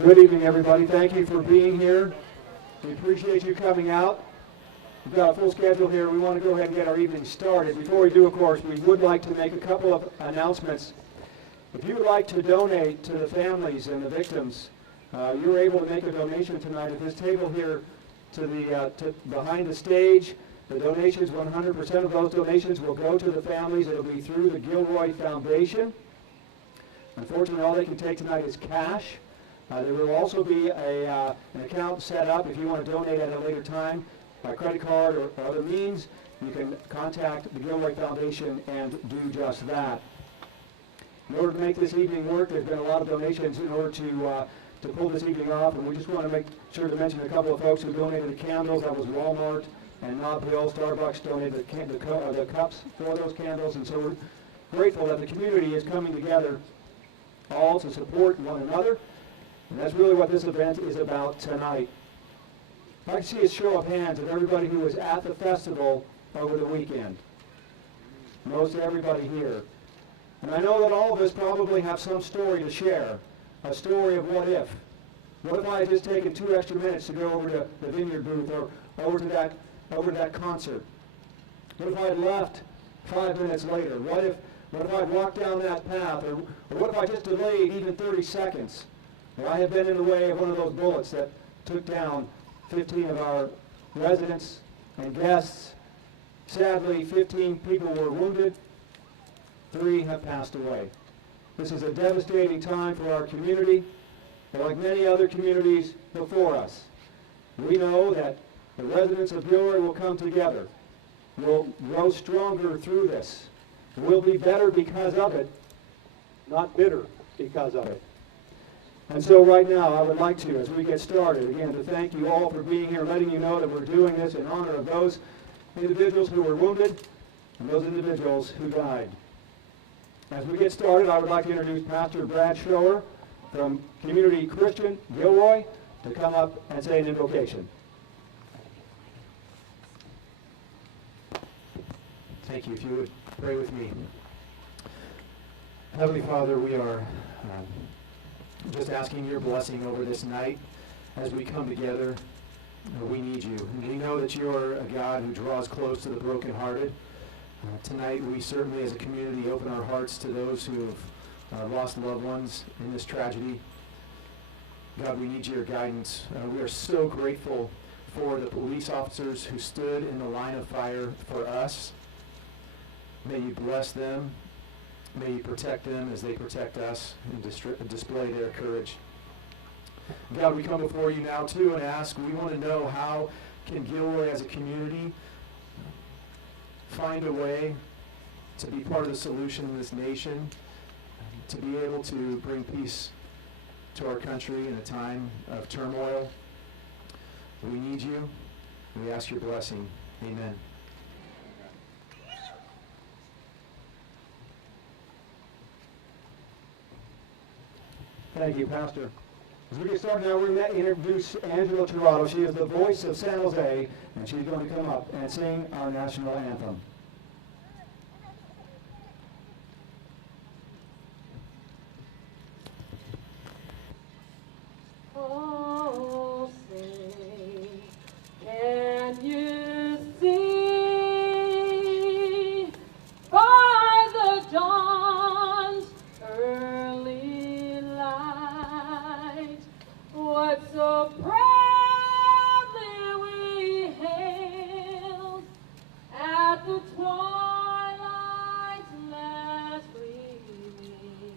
Good evening, everybody. Thank you for being here. We appreciate you coming out. We've got a full schedule here. We want to go ahead and get our evening started. Before we do, of course, we would like to make a couple of announcements. If you would like to donate to the families and the victims, you're able to make a donation tonight at this table here to behind the stage. The donations, 100% of those donations will go to the families. It'll be through the Gilroy Foundation. Unfortunately, all they can take tonight is cash. There will also be an account set up if you want to donate at a later time by credit card or other means. You can contact the Gilroy Foundation and do just that. In order to make this evening work, there's been a lot of donations in order to pull this evening off, and we just want to make sure to mention a couple of folks who donated the candles. That was Walmart and Nob Hill. Starbucks donated the cups for those candles, and so we're grateful that the community is coming together all to support one another. And that's really what this event is about tonight. I'd like to see a show of hands of everybody who was at the festival over the weekend. Most everybody here. And I know that all of us probably have some story to share. A story of what if. What if I had just taken 2 extra minutes to go over to the Vineyard booth or over to that concert? What if I had left 5 minutes later? What if I'd walked down that path? Or what if I just delayed even 30 seconds? I have been in the way of one of those bullets that took down 15 of our residents and guests. Sadly, 15 people were wounded. 3 have passed away. This is a devastating time for our community, but like many other communities before us. We know that the residents of Gilroy will come together. We'll grow stronger through this. We'll be better because of it, not bitter because of it. And so right now, I would like to, as we get started, again, to thank you all for being here, letting you know that we're doing this in honor of those individuals who were wounded and those individuals who died. As we get started, I would like to introduce Pastor Brad Schroer from Community Christian Gilroy to come up and say an invocation. Thank you. If you would pray with me. Heavenly Father, we are just asking your blessing over this night as we come together. We need you. And we know that you're a God who draws close to the brokenhearted. Tonight, we certainly as a community open our hearts to those who have lost loved ones in this tragedy. God, we need your guidance. We are so grateful for the police officers who stood in the line of fire for us. May you bless them. May you protect them as they protect us and display their courage. God, we come before you now too and ask, we want to know how can Gilroy as a community find a way to be part of the solution in this nation, to be able to bring peace to our country in a time of turmoil. We need you, and we ask your blessing. Amen. Thank you, Pastor. As we get started now, we're going to introduce Elsa Lopez. She is the voice of San Jose, and she's going to come up and sing our national anthem. Oh, say, can you see by the dawn's early light what so proudly we hailed at the twilight's last gleaming,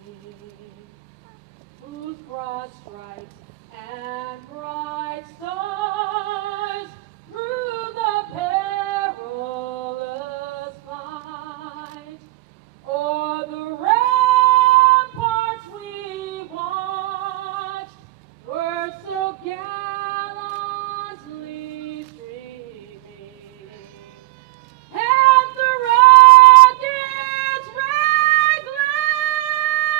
whose broad stripes and bright stars through the perilous fight o'er the ramparts we watched were so gallantly streaming, and the rocket's red glare,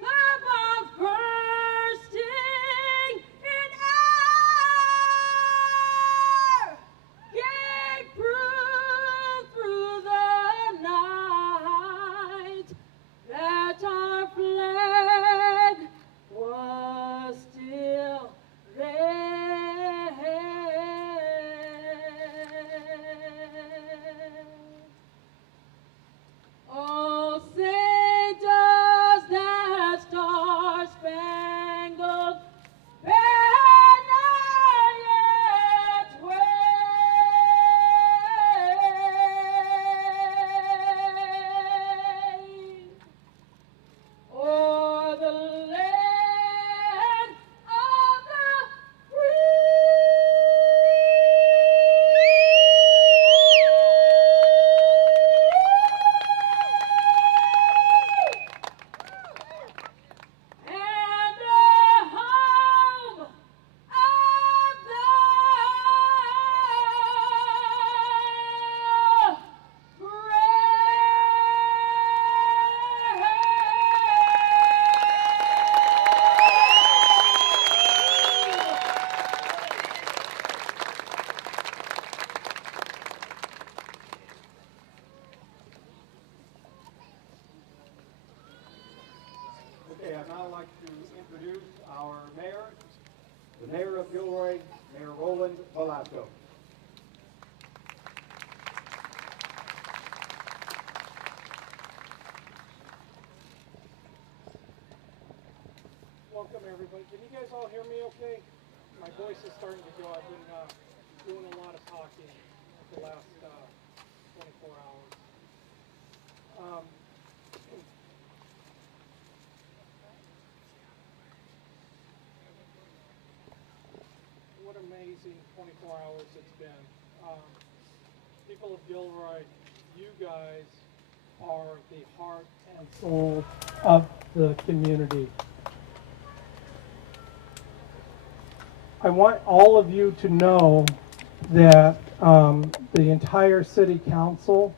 the bombs bursting in now like to introduce our mayor, the mayor of Gilroy, Mayor Roland Velasco. Welcome, everybody. Can you guys all hear me okay? My voice is starting to go. I've been doing a lot of talking the last 24 hours. What amazing 24 hours it's been. People of Gilroy, you guys are the heart and soul of the community. I want all of you to know that the entire city council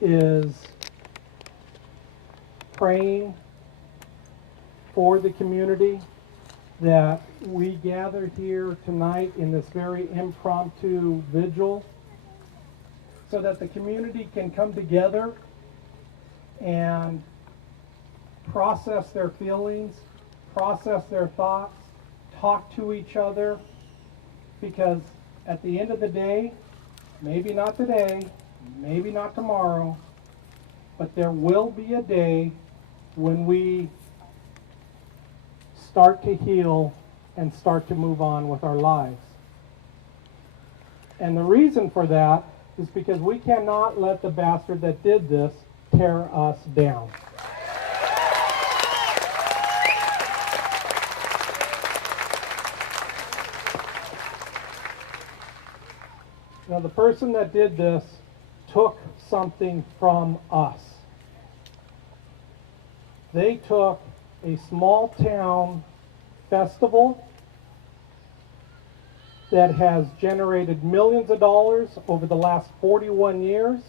is praying for the community, that we gather here tonight in this very impromptu vigil so that the community can come together and process their feelings, process their thoughts, talk to each other, because at the end of the day, maybe not today, maybe not tomorrow, but there will be a day when we start to heal and start to move on with our lives. And the reason for that is because we cannot let the bastard that did this tear us down. Now, the person that did this took something from us. They took a small town festival that has generated millions of dollars over the last 41 years.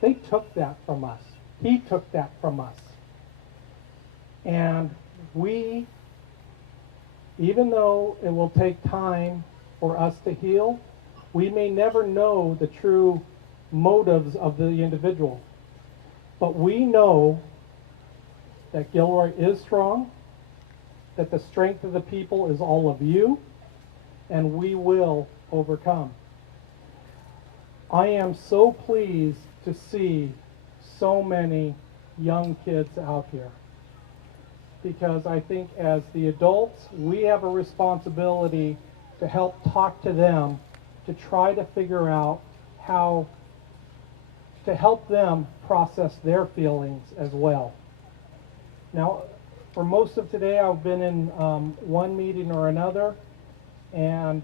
They took that from us. He took that from us. And we, even though it will take time for us to heal, we may never know the true motives of the individual. But we know that Gilroy is strong, that the strength of the people is all of you, and we will overcome. I am so pleased to see so many young kids out here, because I think as the adults, we have a responsibility to help talk to them, to try to figure out how to help them process their feelings as well. Now, for most of today, I've been in one meeting or another, and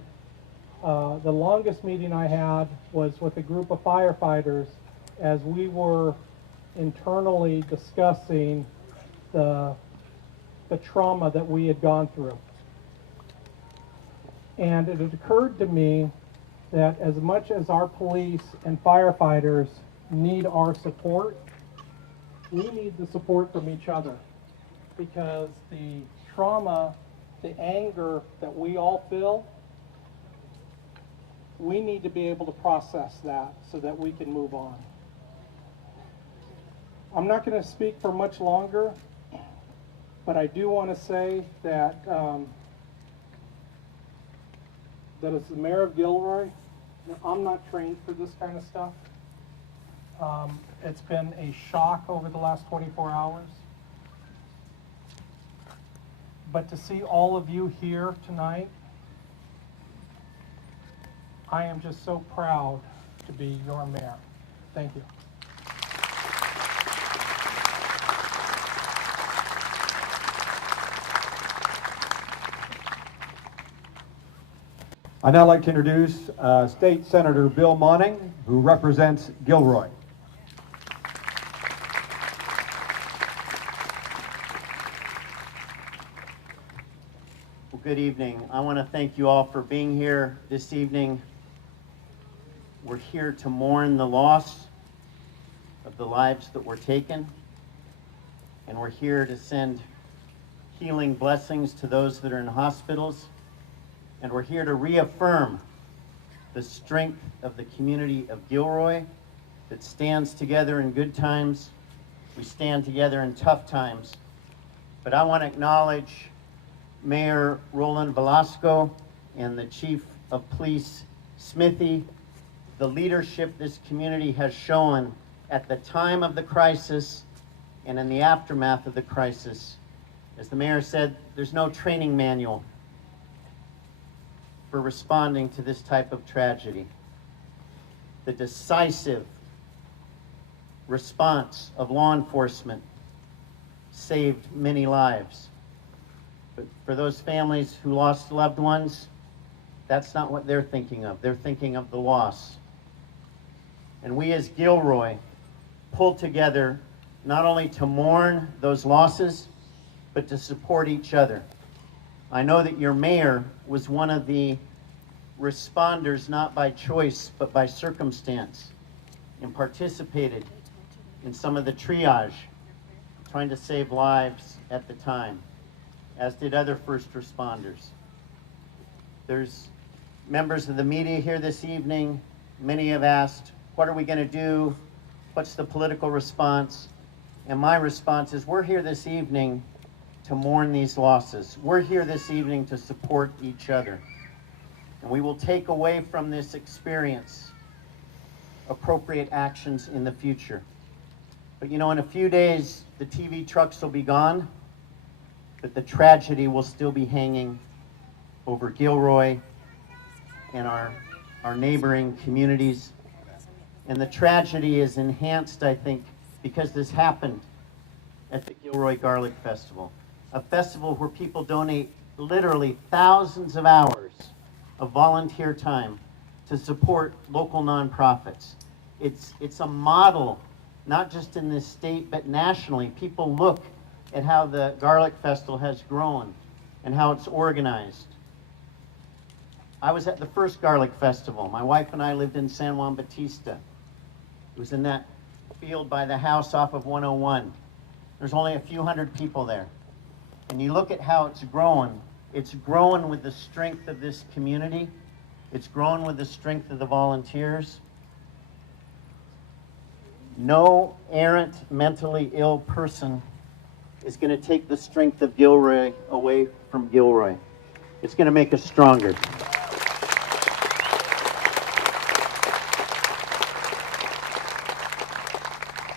the longest meeting I had was with a group of firefighters as we were internally discussing the trauma that we had gone through. And it had occurred to me that as much as our police and firefighters need our support, we need the support from each other, because the trauma, the anger that we all feel, we need to be able to process that so that we can move on. I'm not going to speak for much longer, but I do want to say that that as the mayor of Gilroy, I'm not trained for this kind of stuff. It's been a shock over the last 24 hours. But to see all of you here tonight, I am just so proud to be your mayor. Thank you. I'd now like to introduce State Senator Bill Monning, who represents Gilroy. Well, good evening. I want to thank you all for being here this evening. We're here to mourn the loss of the lives that were taken, and we're here to send healing blessings to those that are in hospitals. And we're here to reaffirm the strength of the community of Gilroy that stands together in good times. We stand together in tough times, But I want to acknowledge Mayor Roland Velasco and the Chief of Police Smithy, the leadership this community has shown at the time of the crisis and in the aftermath of the crisis. As the mayor said, there's no training manual for responding to this type of tragedy. The decisive response of law enforcement saved many lives. But for those families who lost loved ones, that's not what they're thinking of. They're thinking of the loss. And we as Gilroy pulled together not only to mourn those losses, but to support each other. I know that your mayor was one of the responders, not by choice, but by circumstance, and participated in some of the triage, trying to save lives at the time, as did other first responders. There's members of the media here this evening. Many have asked, what are we going to do? What's the political response? And my response is, we're here this evening to mourn these losses. We're here this evening to support each other. And we will take away from this experience appropriate actions in the future. But you know, in a few days, the TV trucks will be gone, but the tragedy will still be hanging over Gilroy and our neighboring communities. And the tragedy is enhanced, I think, because this happened at the Gilroy Garlic Festival, a festival where people donate literally thousands of hours of volunteer time to support local nonprofits. It's a model, not just in this state, but nationally. People look at how the Garlic Festival has grown and how it's organized. I was at the first Garlic Festival. My wife and I lived in San Juan Bautista. It was in that field by the house off of 101. There's only a few hundred people there. And you look at how it's grown with the strength of this community. It's grown with the strength of the volunteers. No errant, mentally ill person is going to take the strength of Gilroy away from Gilroy. It's going to make us stronger.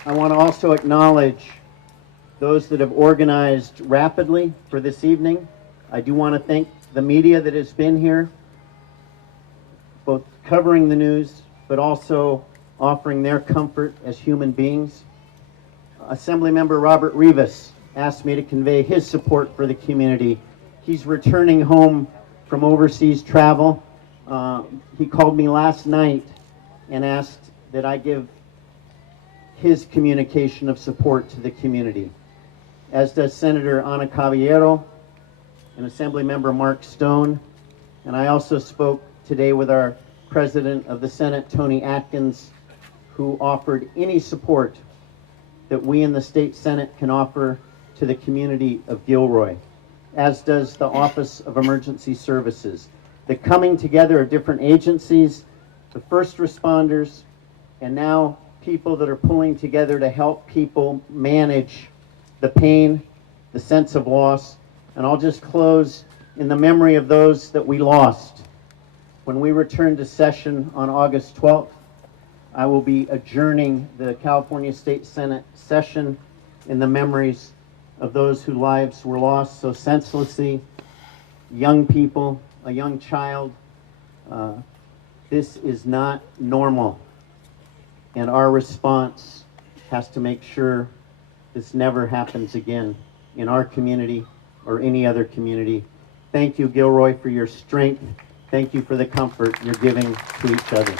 I want to also acknowledge those that have organized rapidly for this evening. I do want to thank the media that has been here, both covering the news, but also offering their comfort as human beings. Assemblymember Robert Rivas asked me to convey his support for the community. He's returning home from overseas travel. He called me last night and asked that I give his communication of support to the community, as does Senator Ana Caballero and Assemblymember Mark Stone. And I also spoke today with our President of the Senate, Tony Atkins, who offered any support that we in the state Senate can offer to the community of Gilroy, as does the Office of Emergency Services. The coming together of different agencies, the first responders, and now people that are pulling together to help people manage the pain, the sense of loss. And I'll just close in the memory of those that we lost. When we return to session on August 12th, I will be adjourning the California State Senate session in the memories of those whose lives were lost so senselessly, young people, a young child. This is not normal. And our response has to make sure this never happens again in our community or any other community. Thank you, Gilroy, for your strength. Thank you for the comfort you're giving to each other.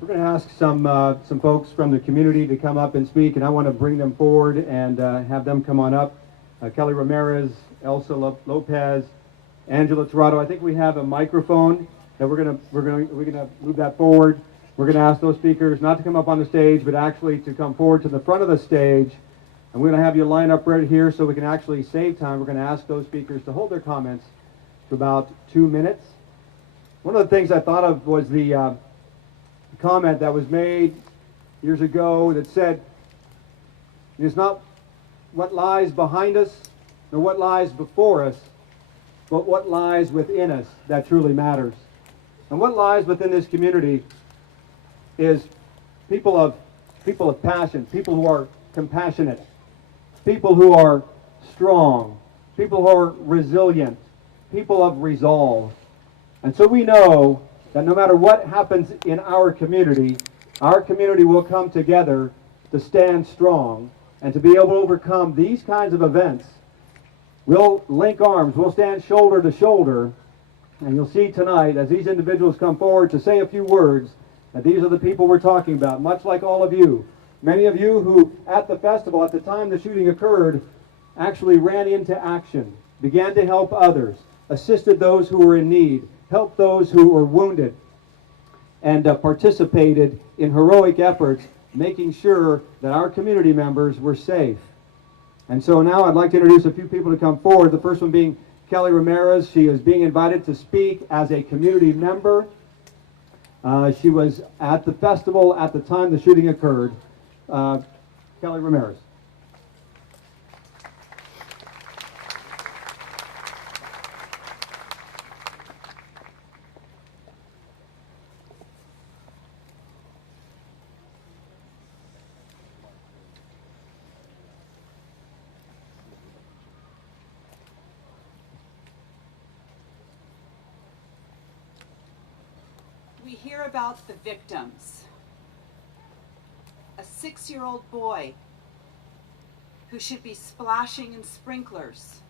We're going to ask some folks from the community to come up and speak, and I want to bring them forward and have them come on up. Kelly Ramirez, Elsa Lopez, Angela Torado. I think we have a microphone that we're going to move that forward. We're going to ask those speakers not to come up on the stage, but actually to come forward to the front of the stage. And we're going to have you line up right here so we can actually save time. We're going to ask those speakers to hold their comments to about 2 minutes. One of the things I thought of was the comment that was made years ago that said, it is not what lies behind us, nor what lies before us, but what lies within us that truly matters. And what lies within this community is people of passion, people who are compassionate, people who are strong, people who are resilient, people of resolve. And so we know that no matter what happens in our community will come together to stand strong and to be able to overcome these kinds of events. We'll link arms, we'll stand shoulder to shoulder, and you'll see tonight as these individuals come forward to say a few words that these are the people we're talking about, much like all of you. Many of you who at the festival, at the time the shooting occurred, actually ran into action, began to help others, assisted those who were in need, helped those who were wounded, and participated in heroic efforts making sure that our community members were safe. And so now I'd like to introduce a few people to come forward. The first one being Kelly Ramirez. She is being invited to speak as a community member. She was at the festival at the time the shooting occurred. Kelly Ramirez. We hear about the victims. A 6-year-old boy who should be splashing in sprinklers,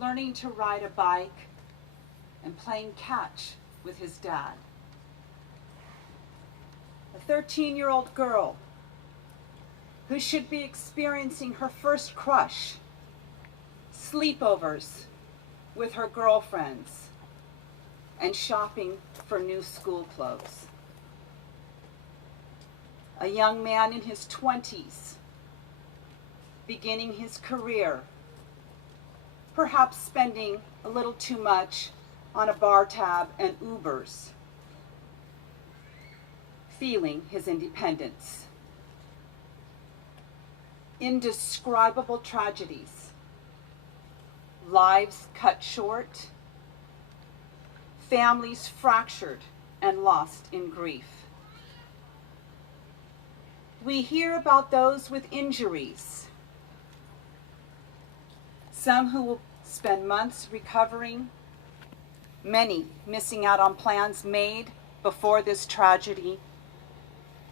learning to ride a bike, and playing catch with his dad. A 13-year-old girl who should be experiencing her first crush, sleepovers with her girlfriends, and shopping for new school clothes. A young man in his 20s, beginning his career, perhaps spending a little too much on a bar tab and Ubers, feeling his independence. Indescribable tragedies, lives cut short, families fractured and lost in grief. We hear about those with injuries, some who will spend months recovering, many missing out on plans made before this tragedy,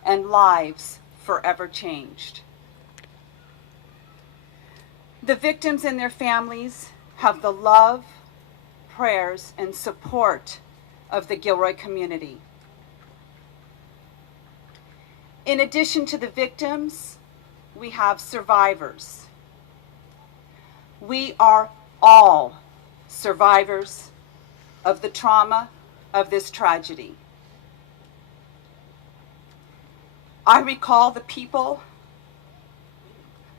and lives forever changed. The victims and their families have the love, prayers, and support of the Gilroy community. In addition to the victims, we have survivors. We are all survivors of the trauma of this tragedy. I recall the people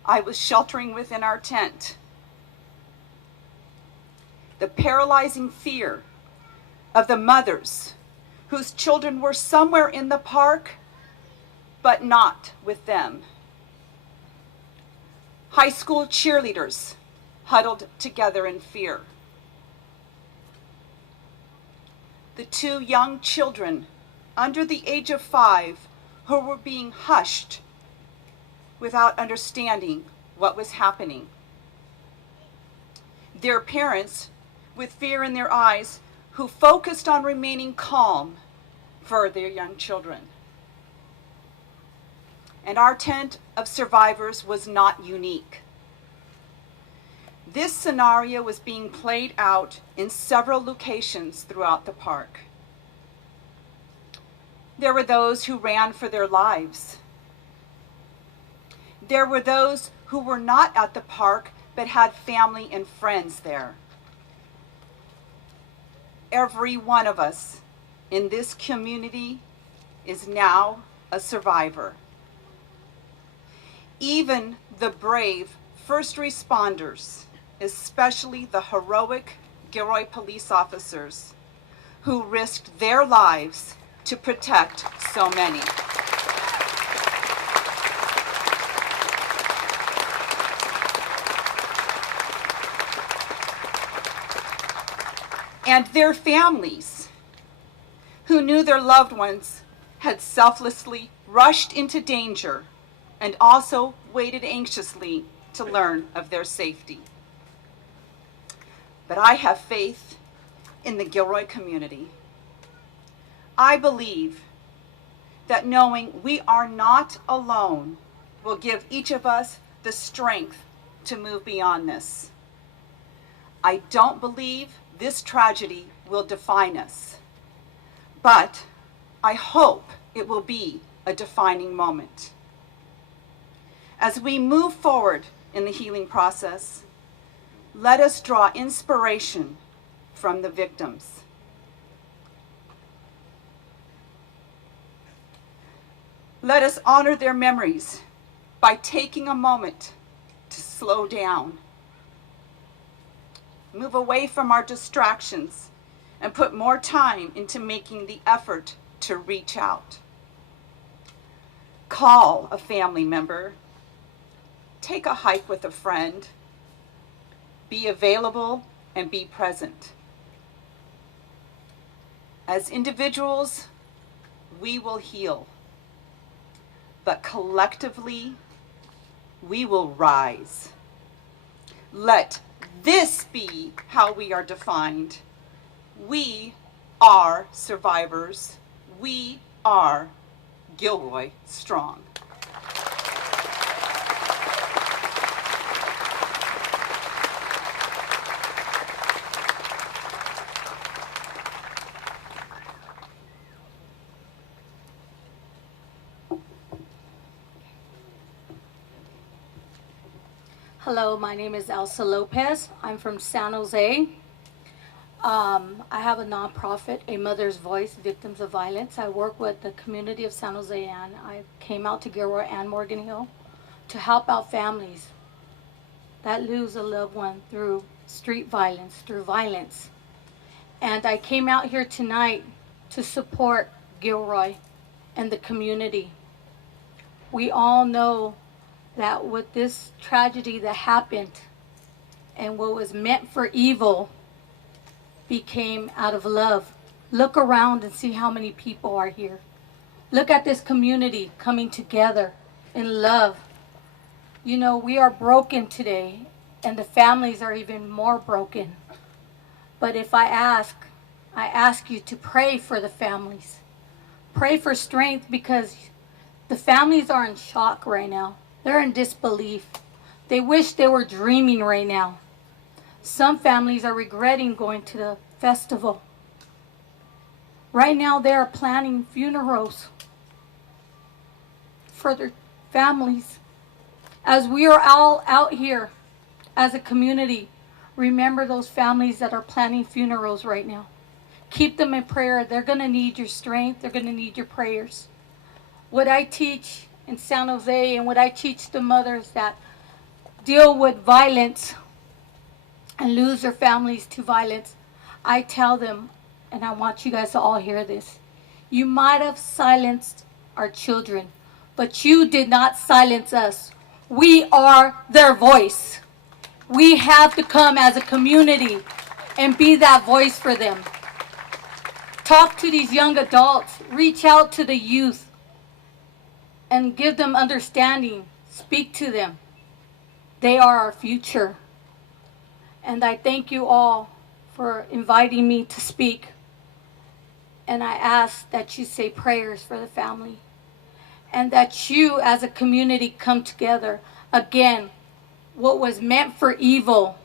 I was sheltering with in our tent. The paralyzing fear of the mothers whose children were somewhere in the park, but not with them. High school cheerleaders huddled together in fear. The 2 young children under the age of 5 who were being hushed without understanding what was happening. Their parents, with fear in their eyes, who focused on remaining calm for their young children. And our tent of survivors was not unique. This scenario was being played out in several locations throughout the park. There were those who ran for their lives. There were those who were not at the park but had family and friends there. Every one of us in this community is now a survivor. Even the brave first responders, especially the heroic Gilroy police officers, who risked their lives to protect so many. And their families, who knew their loved ones had selflessly rushed into danger and also waited anxiously to learn of their safety. But I have faith in the Gilroy community. I believe that knowing we are not alone will give each of us the strength to move beyond this. I don't believe this tragedy will define us, but I hope it will be a defining moment. As we move forward in the healing process, let us draw inspiration from the victims. Let us honor their memories by taking a moment to slow down, move away from our distractions, and put more time into making the effort to reach out. Call a family member, take a hike with a friend, be available and be present. As individuals, we will heal, but collectively, we will rise. Let this be how we are defined. We are survivors. We are Gilroy Strong. Hello, my name is Elsa Lopez. I'm from San Jose. I have a nonprofit, A Mother's Voice, Victims of Violence. I work with the community of San Jose, and I came out to Gilroy and Morgan Hill to help out families that lose a loved one through street violence, through violence. And I came out here tonight to support Gilroy and the community. We all know that with this tragedy that happened and what was meant for evil became out of love. Look around and see how many people are here. Look at this community coming together in love. You know, we are broken today, and the families are even more broken. But if I ask you to pray for the families. Pray for strength, because the families are in shock right now. They're in disbelief. They wish they were dreaming right now. Some families are regretting going to the festival. Right now they are planning funerals for their families. As we are all out here as a community, remember those families that are planning funerals right now. Keep them in prayer. They're going to need your strength. They're going to need your prayers. What I teach in San Jose and what I teach the mothers that deal with violence and lose their families to violence, I tell them, and I want you guys to all hear this, you might have silenced our children, but you did not silence us. We are their voice. We have to come as a community and be that voice for them. Talk to these young adults. Reach out to the youth and give them understanding. Speak to them. They are our future. And I thank you all for inviting me to speak. And I ask that you say prayers for the family. And that you as a community come together. Again, what was meant for evil,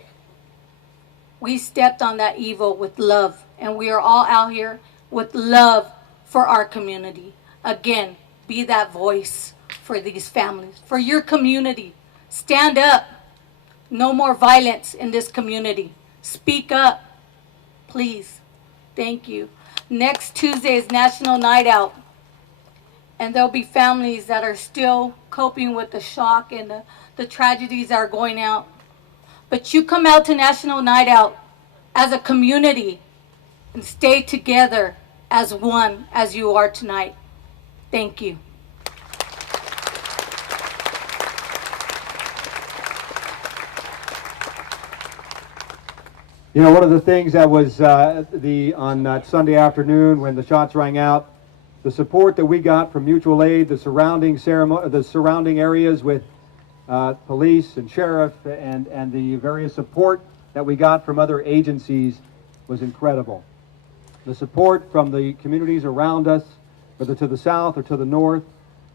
we stepped on that evil with love. And we are all out here with love for our community. Again, be that voice for these families, for your community. Stand up. No more violence in this community. Speak up, please. Thank you. Next Tuesday is National Night Out. And there'll be families that are still coping with the shock and the tragedies that are going out. But you come out to National Night Out as a community and stay together as one as you are tonight. Thank you. You know, one of the things that was on that Sunday afternoon when the shots rang out, the support that we got from mutual aid, the surrounding areas with police and sheriff and the various support that we got from other agencies was incredible. The support from the communities around us, whether to the south or to the north,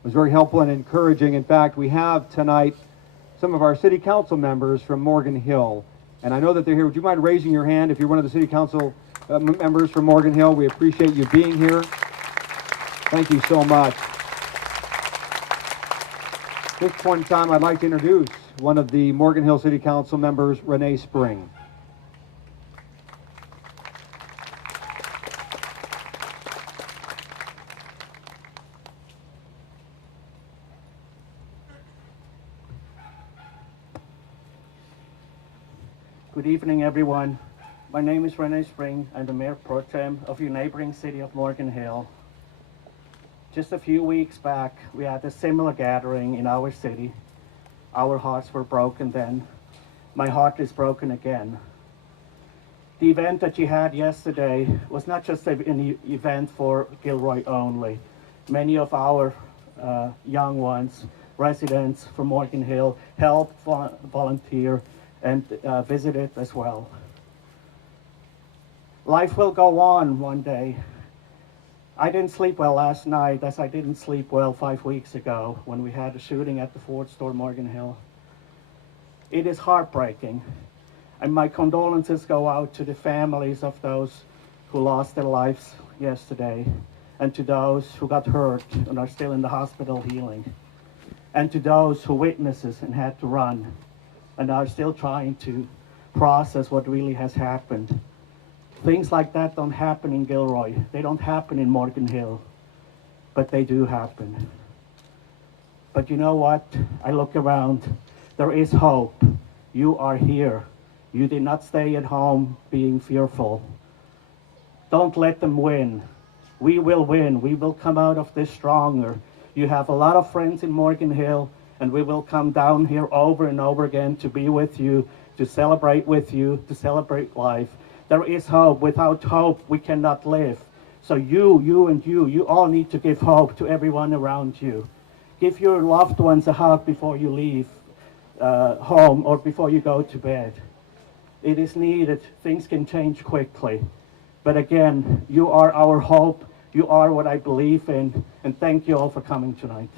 was very helpful and encouraging. In fact, we have tonight some of our city council members from Morgan Hill. And I know that they're here. Would you mind raising your hand if you're one of the city council members from Morgan Hill? We appreciate you being here. Thank you so much. At this point in time, I'd like to introduce one of the Morgan Hill City Council members, Renee Spring. Good evening, everyone. My name is Renee Spring. I'm the Mayor Pro Tem of your neighboring city of Morgan Hill. Just a few weeks back, we had a similar gathering in our city. Our hearts were broken then. My heart is broken again. The event that you had yesterday was not just an event for Gilroy only. Many of our young ones, residents from Morgan Hill, helped volunteer and visited as well. Life will go on one day. I didn't sleep well last night, as I didn't sleep well 5 weeks ago when we had a shooting at the Ford store, Morgan Hill. It is heartbreaking, and my condolences go out to the families of those who lost their lives yesterday, and to those who got hurt and are still in the hospital healing, and to those who witnesses and had to run and are still trying to process what really has happened. Things like that don't happen in Gilroy. They don't happen in Morgan Hill, but they do happen. But you know what? I look around. There is hope. You are here. You did not stay at home being fearful. Don't let them win. We will win. We will come out of this stronger. You have a lot of friends in Morgan Hill, and we will come down here over and over again to be with you, to celebrate with you, to celebrate life. There is hope. Without hope, we cannot live. So you all need to give hope to everyone around you. Give your loved ones a hug before you leave home or before you go to bed. It is needed. Things can change quickly. But again, you are our hope. You are what I believe in. And thank you all for coming tonight.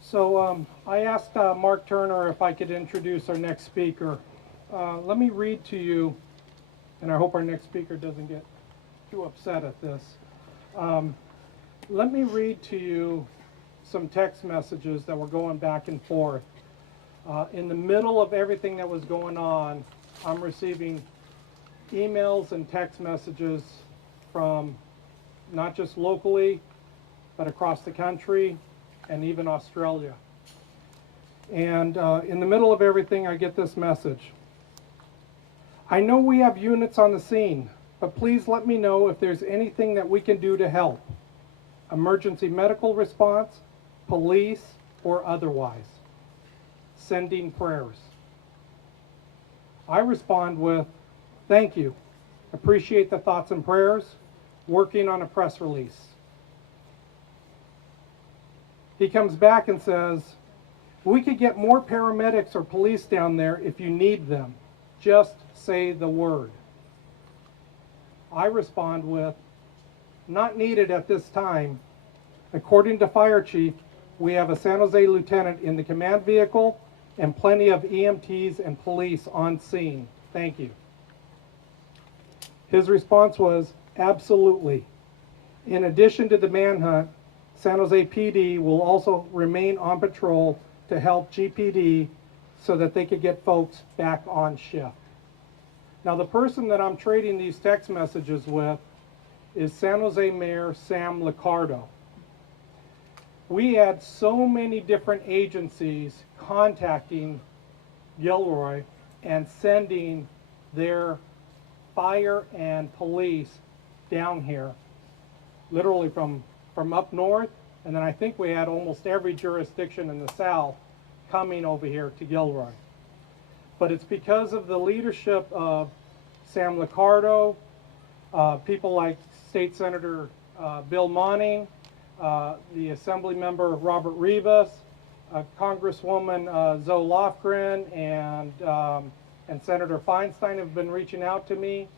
So I asked Mark Turner if I could introduce our next speaker. Let me read to you, and I hope our next speaker doesn't get too upset at this. Let me read to you some text messages that were going back and forth. In the middle of everything that was going on, I'm receiving emails and text messages from not just locally, but across the country, and even Australia. And in the middle of everything, I get this message. I know we have units on the scene, but please let me know if there's anything that we can do to help. Emergency medical response, police, or otherwise. Sending prayers. I respond with, thank you. Appreciate the thoughts and prayers. Working on a press release. He comes back and says, we could get more paramedics or police down there if you need them. Just say the word. I respond with, not needed at this time. According to Fire Chief, we have a San Jose lieutenant in the command vehicle and plenty of EMTs and police on scene. Thank you. His response was, absolutely. In addition to the manhunt, San Jose PD will also remain on patrol to help GPD so that they could get folks back on shift. Now, the person that I'm trading these text messages with is San Jose Mayor Sam Liccardo. We had so many different agencies contacting Gilroy and sending their fire and police down here, literally from up north, and then I think we had almost every jurisdiction in the south coming over here to Gilroy. But it's because of the leadership of Sam Liccardo, people like State Senator Bill Monning, the Assembly Member Robert Rivas, Congresswoman Zoe Lofgren, and Senator Feinstein have been reaching out to me,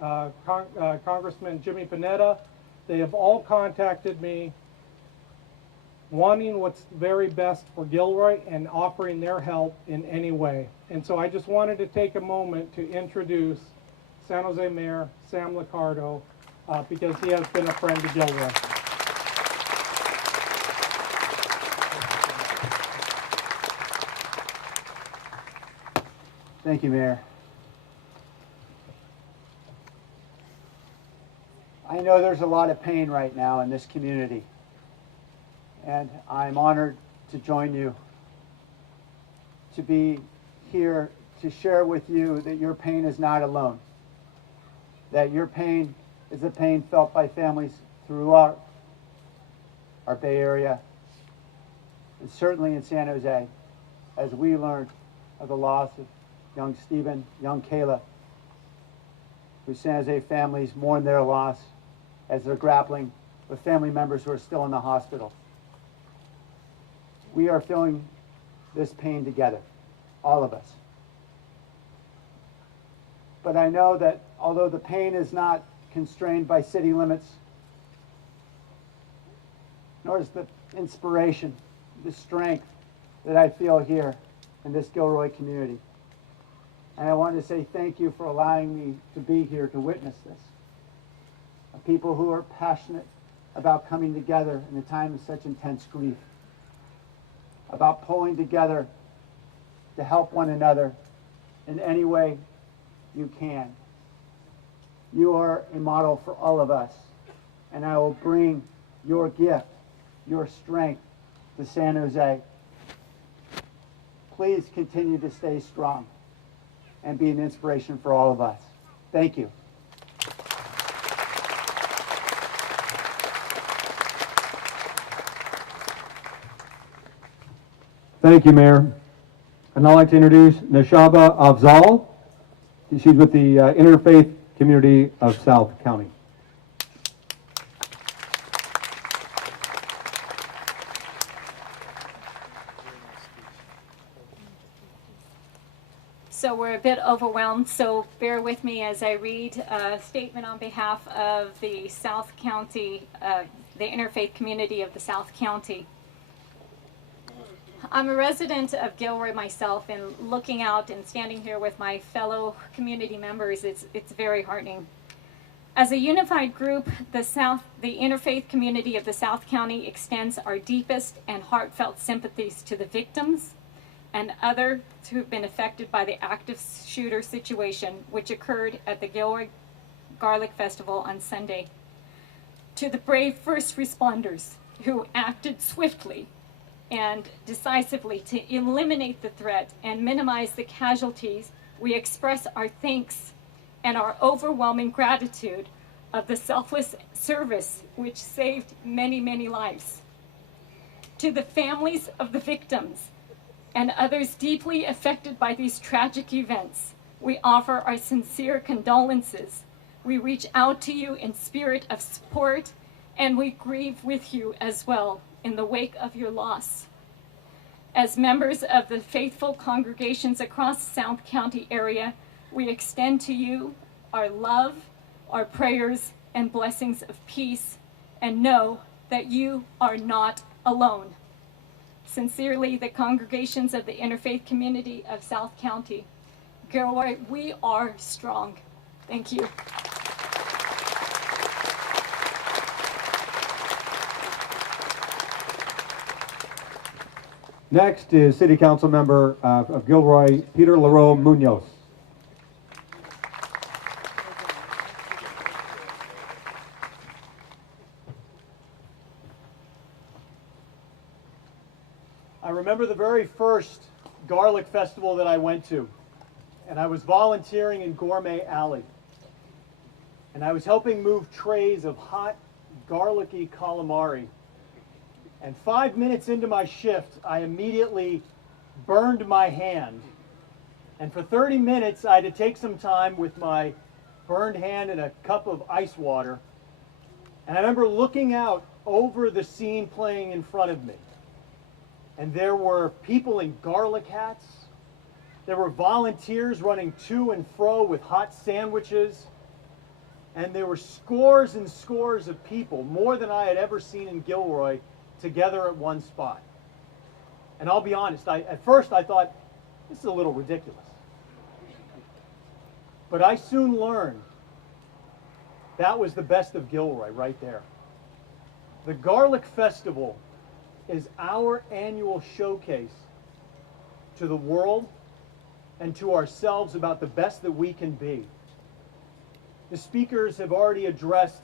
Congressman Jimmy Panetta. They have all contacted me wanting what's very best for Gilroy and offering their help in any way. And so I just wanted to take a moment to introduce San Jose Mayor Sam Liccardo because he has been a friend to Gilroy. Thank you, Mayor. I know there's a lot of pain right now in this community, and I'm honored to join you, to be here to share with you that your pain is not alone, that your pain is a pain felt by families throughout our Bay Area, and certainly in San Jose, as we learned of the loss of young Stephen, young Kayla, whose San Jose families mourn their loss as they're grappling with family members who are still in the hospital. We are feeling this pain together, all of us. But I know that although the pain is not constrained by city limits, nor is the inspiration, the strength that I feel here in this Gilroy community. And I want to say thank you for allowing me to be here to witness this. People who are passionate about coming together in a time of such intense grief, about pulling together to help one another in any way you can. You are a model for all of us, and I will bring your gift, your strength to San Jose. Please continue to stay strong and be an inspiration for all of us. Thank you. Thank you, Mayor. And I'd like to introduce Nashaba Afzal. She's with the Interfaith Community of South County. So we're a bit overwhelmed, so bear with me as I read a statement on behalf of the South County, the Interfaith Community of the South County. I'm a resident of Gilroy myself, and looking out and standing here with my fellow community members, it's very heartening. As a unified group, the Interfaith Community of the South County extends our deepest and heartfelt sympathies to the victims and others who have been affected by the active shooter situation which occurred at the Gilroy Garlic Festival on Sunday. To the brave first responders who acted swiftly and decisively to eliminate the threat and minimize the casualties, we express our thanks and our overwhelming gratitude of the selfless service which saved many, many lives. To the families of the victims and others deeply affected by these tragic events, we offer our sincere condolences. We reach out to you in spirit of support, and we grieve with you as well in the wake of your loss. As members of the faithful congregations across the South County area, we extend to you our love, our prayers, and blessings of peace, and know that you are not alone. Sincerely, the congregations of the Interfaith Community of South County. Gilroy, we are strong. Thank you. Next is City Council Member of Gilroy, Peter Leroux Munoz. I remember the very first garlic festival that I went to, and I was volunteering in Gourmet Alley. And I was helping move trays of hot, garlicky calamari. And 5 minutes into my shift, I immediately burned my hand. And for 30 minutes, I had to take some time with my burned hand and a cup of ice water. And I remember looking out over the scene playing in front of me. And there were people in garlic hats. There were volunteers running to and fro with hot sandwiches. And there were scores and scores of people, more than I had ever seen in Gilroy, together at one spot. And I'll be honest, at first I thought, this is a little ridiculous. But I soon learned that was the best of Gilroy right there. The Garlic Festival is our annual showcase to the world and to ourselves about the best that we can be. The speakers have already addressed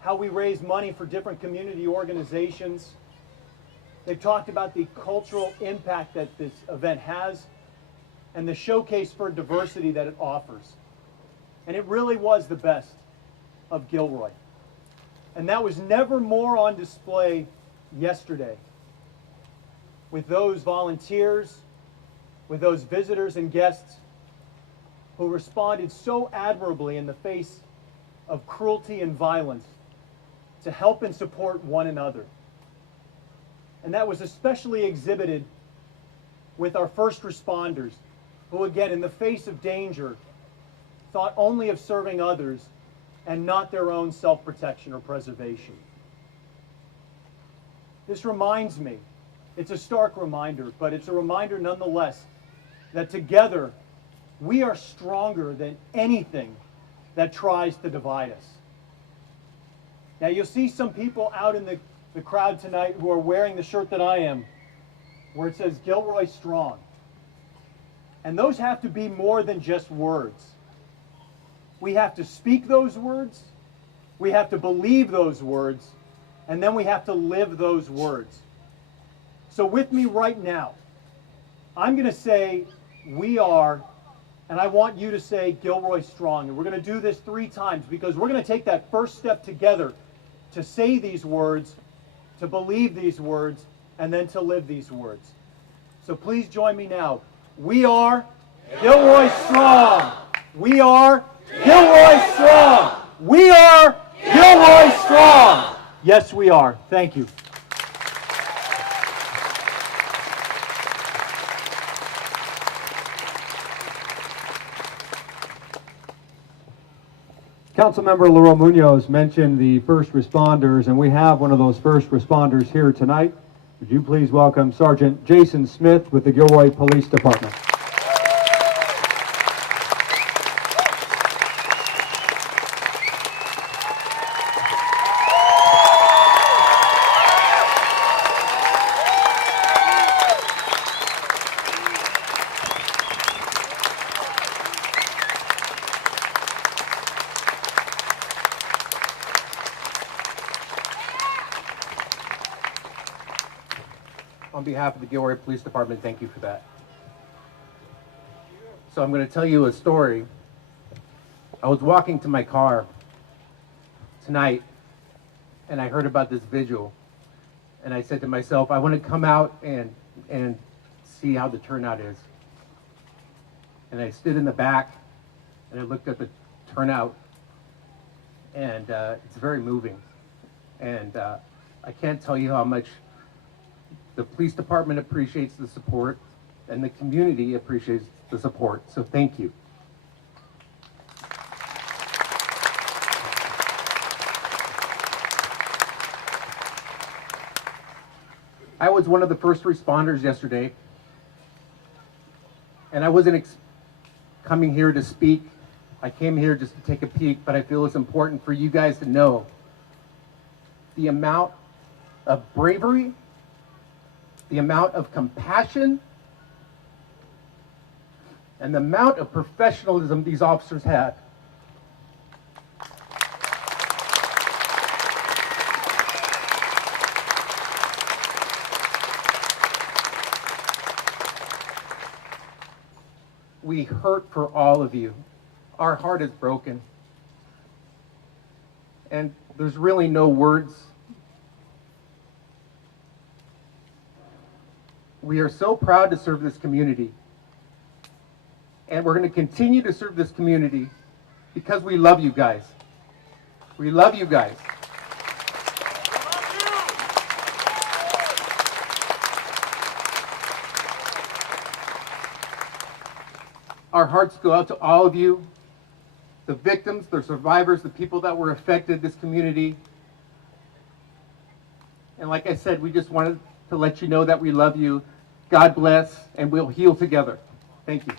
how we raise money for different community organizations. They've talked about the cultural impact that this event has and the showcase for diversity that it offers. And it really was the best of Gilroy. And that was never more on display yesterday, with those volunteers, with those visitors and guests who responded so admirably in the face of cruelty and violence to help and support one another. And that was especially exhibited with our first responders, who again, in the face of danger, thought only of serving others and not their own self-protection or preservation. This reminds me, it's a stark reminder, but it's a reminder nonetheless that together we are stronger than anything that tries to divide us. Now you'll see some people out in the crowd tonight who are wearing the shirt that I am, where it says Gilroy Strong. And those have to be more than just words. We have to speak those words, we have to believe those words, and then we have to live those words. So with me right now, I'm going to say we are, and I want you to say Gilroy Strong. And we're going to do this 3 times because we're going to take that first step together to say these words, to believe these words, and then to live these words. So please join me now. We are Gilroy Strong. We are Gilroy Strong. We are Gilroy Strong. Yes, we are. Thank you. Councilmember Laurel Munoz mentioned the first responders, and we have one of those first responders here tonight. Would you please welcome Sergeant Jason Smith with the Gilroy Police Department. On behalf of the Gilroy Police Department, thank you for that. So I'm going to tell you a story. I was walking to my car tonight, and I heard about this vigil, and I said to myself, I want to come out and see how the turnout is. And I stood in the back, and I looked at the turnout, and it's very moving. And I can't tell you how much the police department appreciates the support, and the community appreciates the support. So thank you. I was one of the first responders yesterday, and I wasn't coming here to speak. I came here just to take a peek, but I feel it's important for you guys to know the amount of bravery, the amount of compassion, and the amount of professionalism these officers had. we hurt for all of you. Our heart is broken. And there's really no words. We are so proud to serve this community. And we're going to continue to serve this community because we love you guys. We love you guys. Our hearts go out to all of you, the victims, the survivors, the people that were affected, this community. And like I said, we just wanted to let you know that we love you. God bless, and we'll heal together. Thank you.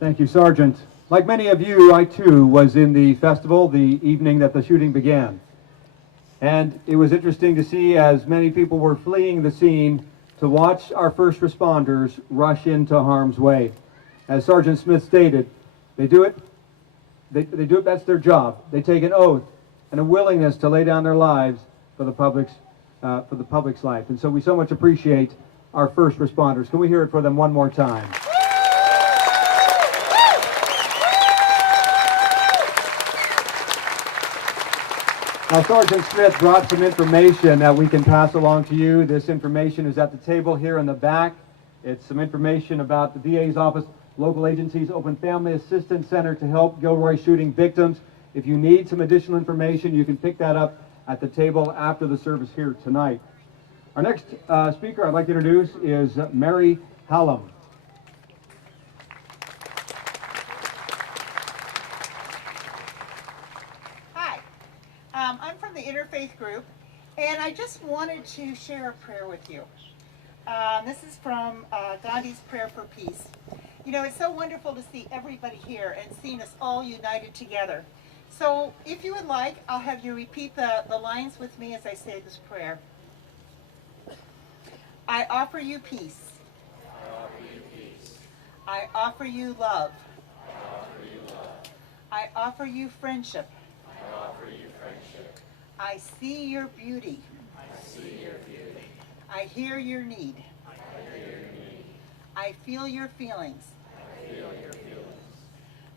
Thank you, Sergeant. Like many of you, I too was in the festival the evening that the shooting began. And it was interesting to see as many people were fleeing the scene to watch our first responders rush into harm's way. As Sergeant Smith stated, they do it, that's their job. They take an oath and a willingness to lay down their lives for the public's life. And so we so much appreciate our first responders. Can we hear it for them one more time? Now, Sergeant Smith brought some information that we can pass along to you. This information is at the table here in the back. It's some information about the DA's office, local agencies, Open Family Assistance Center to help Gilroy shooting victims. If you need some additional information, you can pick that up at the table after the service here tonight. Our next speaker I'd like to introduce is Mary Hallam. I'm from the Interfaith Group, and I just wanted to share a prayer with you. This is from Gandhi's Prayer for Peace. You know, it's so wonderful to see everybody here and seeing us all united together. So if you would like, I'll have you repeat the lines with me as I say this prayer. I offer you peace. I offer you love. I offer you friendship. I see your beauty. I hear your need. I feel your feelings.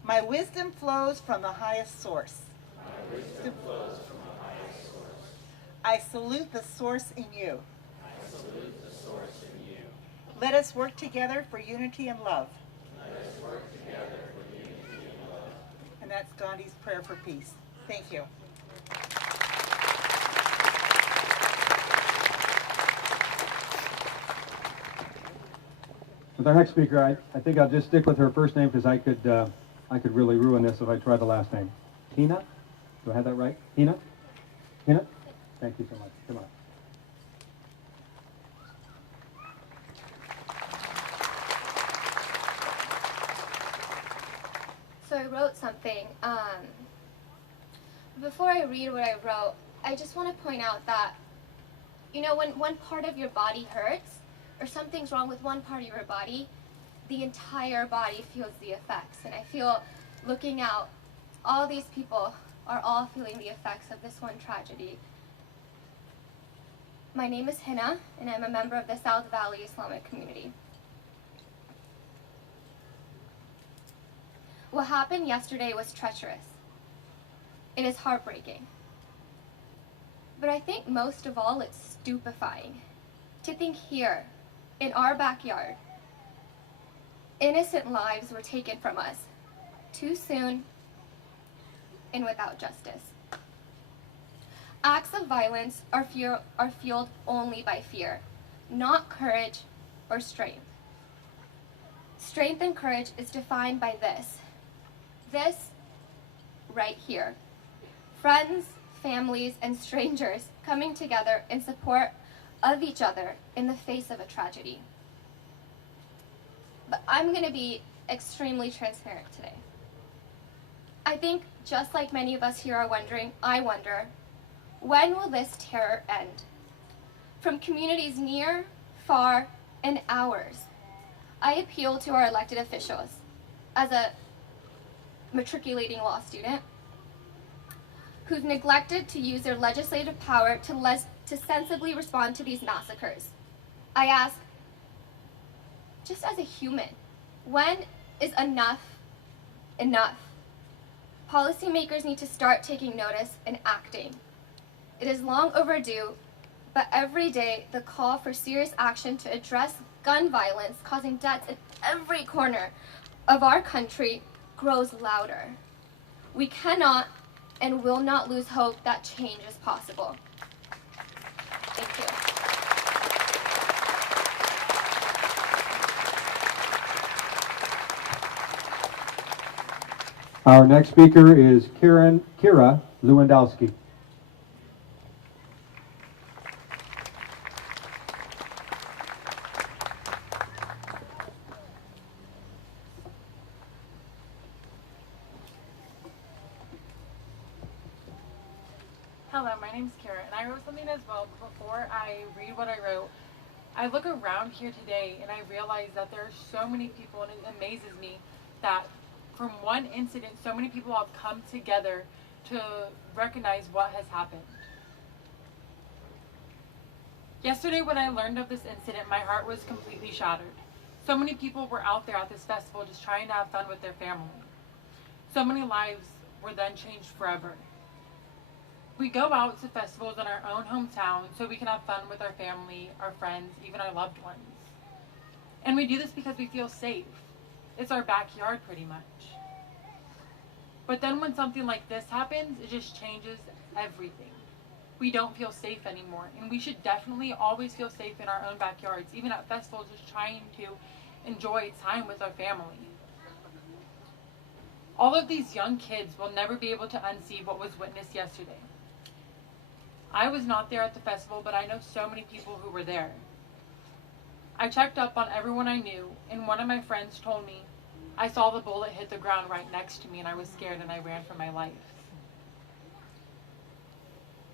My wisdom flows from the highest source. I salute the source in you. Let us work together for unity and love. And that's Gandhi's Prayer for Peace. Thank you. With our next speaker, I think I'll just stick with her first name because I could really ruin this if I tried the last name. Tina? Do I have that right? Tina? Tina? Thank you so much. Come on. So I wrote something. Before I read what I wrote, I just want to point out that, you know, when one part of your body hurts, or something's wrong with one part of your body, the entire body feels the effects. And I feel, looking out, all these people are all feeling the effects of this one tragedy. My name is Hina, and I'm a member of the South Valley Islamic community. What happened yesterday was treacherous. It is heartbreaking. But I think most of all, it's stupefying. To think here, in our backyard, innocent lives were taken from us too soon and without justice. Acts of violence are fueled only by fear, not courage or strength. Strength and courage is defined by this right here. Friends, families, and strangers coming together in support of each other in the face of a tragedy. But I'm going to be extremely transparent today. I think just like many of us here are wondering, I wonder, when will this terror end? From communities near, far, and ours, I appeal to our elected officials as a matriculating law student who've neglected to use their legislative power to sensibly respond to these massacres. I ask, just as a human, when is enough enough? Policymakers need to start taking notice and acting. It is long overdue, but every day the call for serious action to address gun violence causing deaths in every corner of our country grows louder. We cannot and will not lose hope that change is possible. Thank you. Our next speaker is Kyra Lewandowski. Hello, my name's Kieran, and I wrote something as well, but before I read what I wrote, I look around here today and I realize that there are so many people, and it amazes me that from one incident, so many people have come together to recognize what has happened. Yesterday when I learned of this incident, my heart was completely shattered. So many people were out there at this festival just trying to have fun with their family. So many lives were then changed forever. We go out to festivals in our own hometown so we can have fun with our family, our friends, even our loved ones. And we do this because we feel safe. It's our backyard pretty much. But then when something like this happens, it just changes everything. We don't feel safe anymore, and we should definitely always feel safe in our own backyards, even at festivals, just trying to enjoy time with our family. All of these young kids will never be able to unsee what was witnessed yesterday. I was not there at the festival, but I know so many people who were there. I checked up on everyone I knew, and one of my friends told me, I saw the bullet hit the ground right next to me and I was scared and I ran for my life.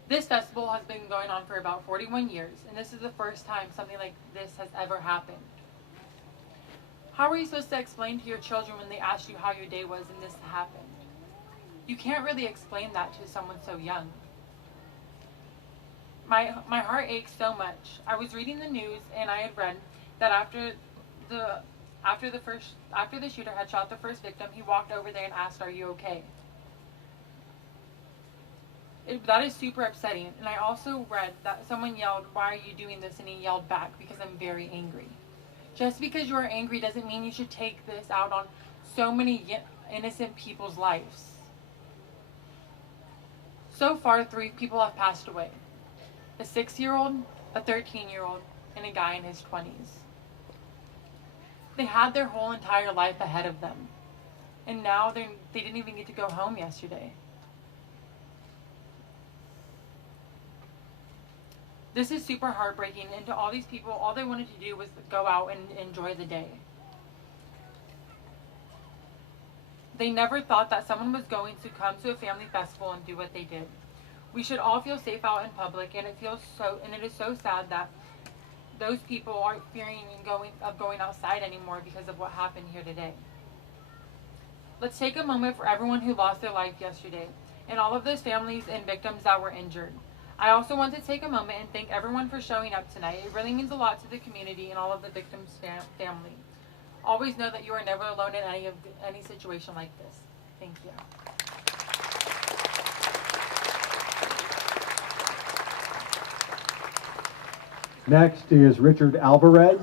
This festival has been going on for about 41 years, and this is the first time something like this has ever happened. How are you supposed to explain to your children when they ask you how your day was and this happened? You can't really explain that to someone so young. My heart aches so much. I was reading the news and I had read that after the shooter had shot the first victim, he walked over there and asked, "Are you okay?" That is super upsetting. And I also read that someone yelled, "Why are you doing this?" And he yelled back, "Because I'm very angry." Just because you are angry doesn't mean you should take this out on so many innocent people's lives. So far, 3 people have passed away. A 6-year-old, a 13-year-old, and a guy in his 20s. They had their whole entire life ahead of them. And now they didn't even get to go home yesterday. This is super heartbreaking, and to all these people, all they wanted to do was go out and enjoy the day. They never thought that someone was going to come to a family festival and do what they did. We should all feel safe out in public, and it is so sad that those people aren't fearing of going outside anymore because of what happened here today. Let's take a moment for everyone who lost their life yesterday, and all of those families and victims that were injured. I also want to take a moment and thank everyone for showing up tonight. It really means a lot to the community and all of the victims' family. Always know that you are never alone in any situation like this. Thank you. Next is Richard Alvarez.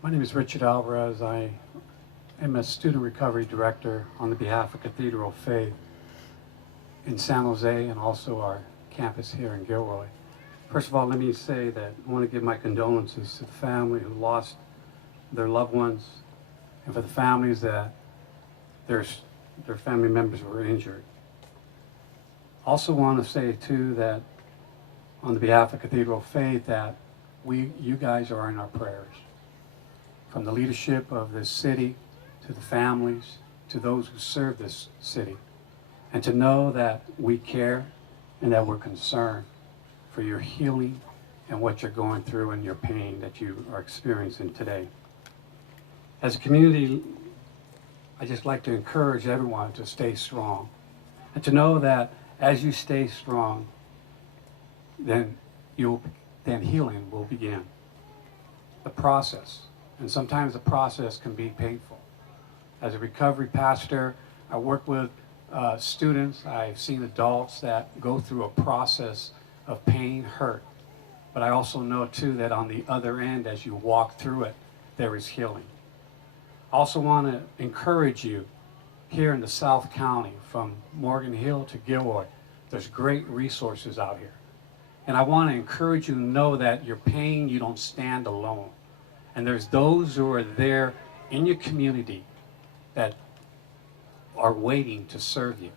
My name is Richard Alvarez. I am a student recovery director on the behalf of Cathedral Faith in San Jose and also our campus here in Gilroy. First of all, let me say that I want to give my condolences to the family who lost their loved ones, and for the families that their family members were injured. Also want to say too that on the behalf of Cathedral Faith that you guys are in our prayers. From the leadership of this city, to the families, to those who serve this city. and to know that we care and that we're concerned for your healing and what you're going through and your pain that you are experiencing today. As a community, I just like to encourage everyone to stay strong and to know that as you stay strong, then healing will begin. The process, and sometimes the process can be painful. As a recovery pastor, I work with students. I've seen adults that go through a process of pain, hurt. But I also know too that on the other end, as you walk through it, there is healing. I also want to encourage you here in the South County, from Morgan Hill to Gilroy, there's great resources out here. And I want to encourage you to know that your pain, you don't stand alone. And there's those who are there in your community that are waiting to serve you,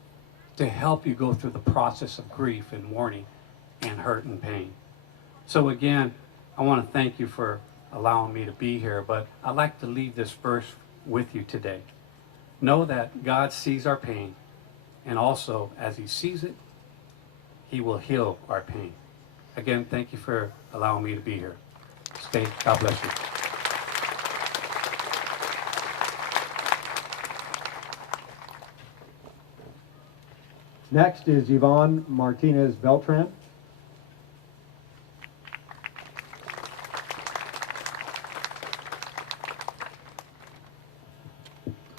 to help you go through the process of grief and mourning and hurt and pain. So again, I want to thank you for allowing me to be here, but I'd like to leave this verse with you today. Know that God sees our pain, and also as he sees it, he will heal our pain. Again, thank you for allowing me to be here. Stay, God bless you. Next is Yvonne Martinez Beltran.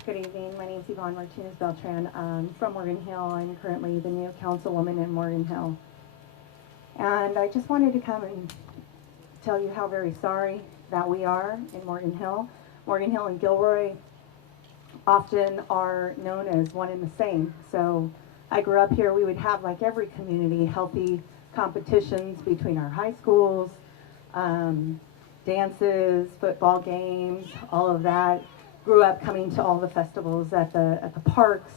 Good evening. My name is Yvonne Martinez Beltran. I'm from Morgan Hill. I'm currently the new councilwoman in Morgan Hill. And I just wanted to come and tell you how very sorry that we are in Morgan Hill. Morgan Hill and Gilroy often are known as one and the same. So I grew up here. We would have, like every community, healthy competitions between our high schools, dances, football games, all of that. Grew up coming to all the festivals at the parks.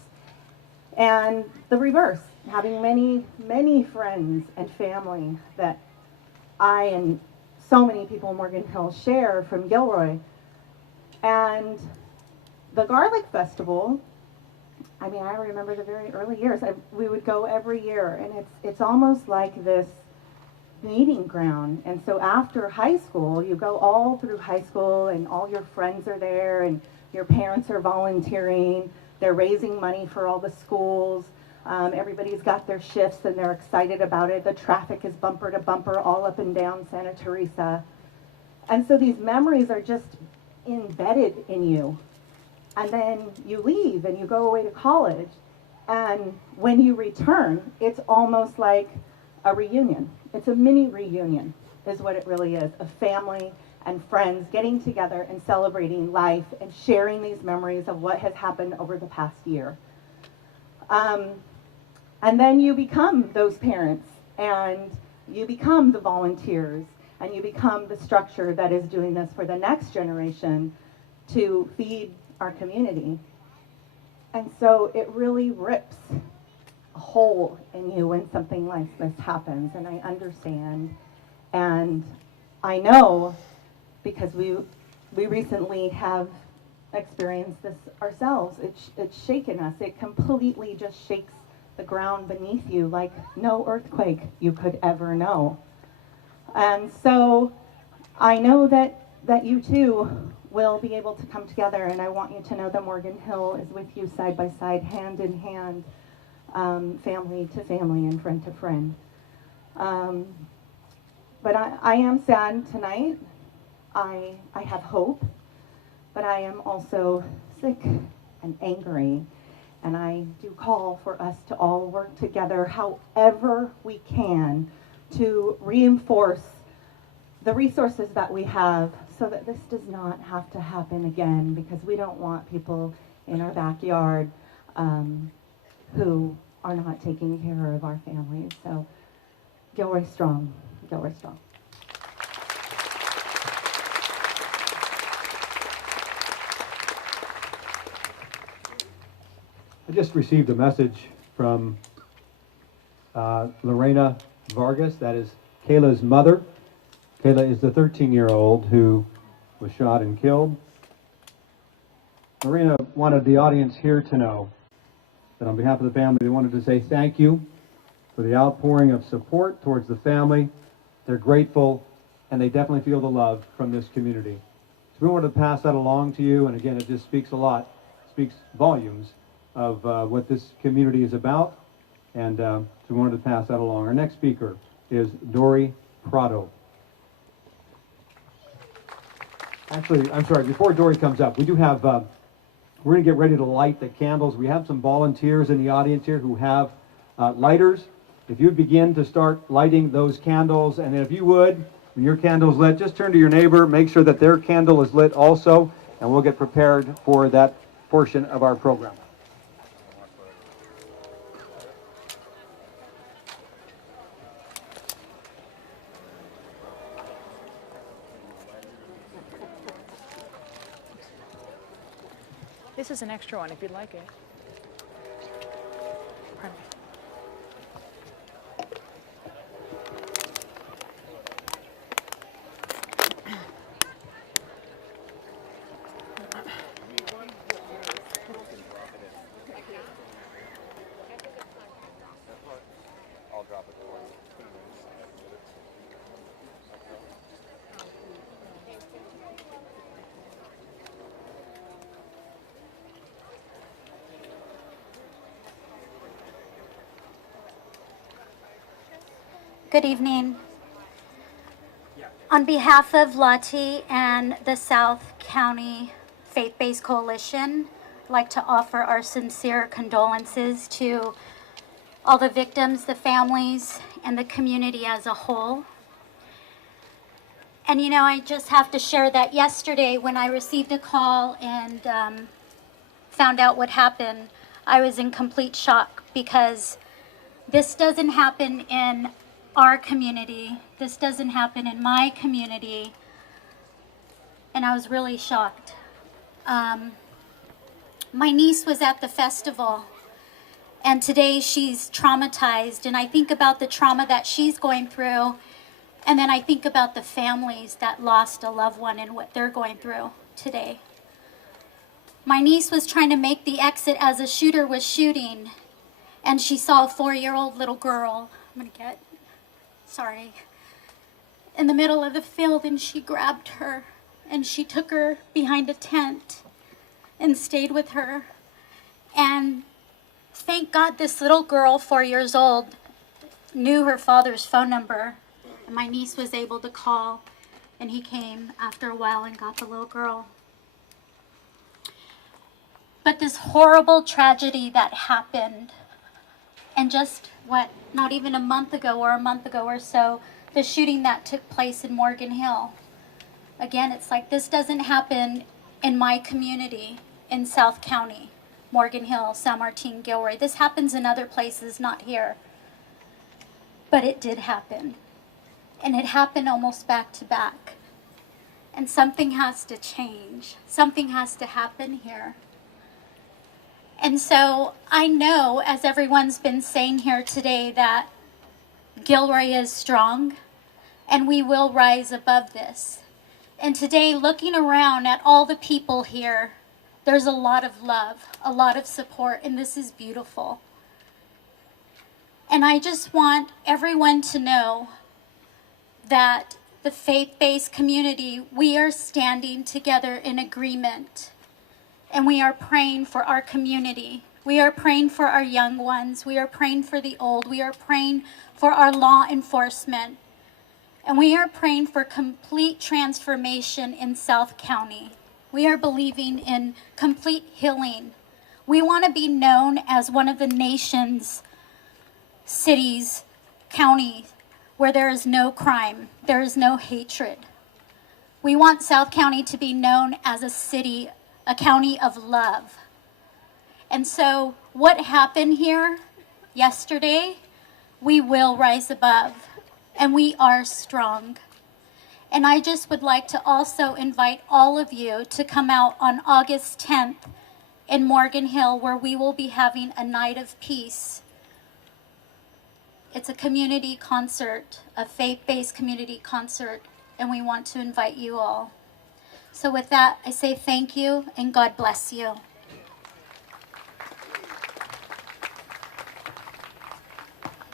And the reverse, having many friends and family that I and so many people in Morgan Hill share from Gilroy. And the Garlic Festival, I mean, I remember the very early years. We would go every year, and it's almost like this meeting ground. And so after high school, you go all through high school, and all your friends are there, and your parents are volunteering. They're raising money for all the schools. Everybody's got their shifts, and they're excited about it. The traffic is bumper to bumper all up and down Santa Teresa. And so these memories are just embedded in you. And then you leave and you go away to college. And when you return, it's almost like a reunion. It's a mini reunion is what it really is, of family and friends getting together and celebrating life and sharing these memories of what has happened over the past year. And then you become those parents, and you become the volunteers, and you become the structure that is doing this for the next generation to feed our community. And so it really rips a hole in you when something like this happens, and I understand. And I know, because we recently have experienced this ourselves. It's shaken us. It completely just shakes the ground beneath you like no earthquake you could ever know. And so I know that you too will be able to come together, and I want you to know that Morgan Hill is with you side by side, hand in hand, family to family and friend to friend. But I am sad tonight. I have hope, but I am also sick and angry. And I do call for us to all work together however we can to reinforce the resources that we have so that this does not have to happen again, because we don't want people in our backyard who are not taking care of our families. So Gilroy strong, Gilroy strong. I just received a message from Lorena Vargas, that is Kayla's mother. Kayla is the 13-year-old who was shot and killed. Lorena wanted the audience here to know that on behalf of the family, they wanted to say thank you for the outpouring of support towards the family. They're grateful, and they definitely feel the love from this community. So we wanted to pass that along to you, and again, it just speaks a lot, speaks volumes of what this community is about, and so we wanted to pass that along. Our next speaker is Dori Prado. Actually, I'm sorry, before Dori comes up, we do have, we're going to get ready to light the candles. We have some volunteers in the audience here who have lighters. If you'd begin to start lighting those candles, and if you would, when your candle's lit, just turn to your neighbor, make sure that their candle is lit also, and we'll get prepared for that portion of our program. This is an extra one if you'd like it. Pardon me. Good evening. On behalf of Lottie and the South County Faith-Based Coalition, I'd like to offer our sincere condolences to all the victims, the families, and the community as a whole. And you know, I just have to share that yesterday when I received a call and found out what happened, I was in complete shock because this doesn't happen in our community. This doesn't happen in my community. And I was really shocked. My niece was at the festival, and today she's traumatized, and I think about the trauma that she's going through, and then I think about the families that lost a loved one and what they're going through today. My niece was trying to make the exit as a shooter was shooting, and she saw a 4-year-old little girl, in the middle of the field, and she grabbed her and she took her behind a tent and stayed with her. And thank God this little girl, 4 years old, knew her father's phone number. And my niece was able to call, and he came after a while and got the little girl. But this horrible tragedy that happened, and just not even a month ago or so, the shooting that took place in Morgan Hill. Again, it's like this doesn't happen in my community in South County, Morgan Hill, San Martin, Gilroy. This happens in other places, not here. But it did happen. And it happened almost back to back. And something has to change. Something has to happen here. And so I know, as everyone's been saying here today, that Gilroy is strong and we will rise above this. And today, looking around at all the people here, there's a lot of love, a lot of support, and this is beautiful. And I just want everyone to know that the faith-based community, we are standing together in agreement. And we are praying for our community. We are praying for our young ones. We are praying for the old. We are praying for our law enforcement. And we are praying for complete transformation in South County. We are believing in complete healing. We want to be known as one of the nation's cities, counties, where there is no crime, there is no hatred. We want South County to be known as a county of love. And so what happened here yesterday, we will rise above, and we are strong. And I just would like to also invite all of you to come out on August 10th in Morgan Hill, where we will be having a night of peace. It's a community concert, a faith-based community concert, and we want to invite you all. So with that, I say thank you and God bless you.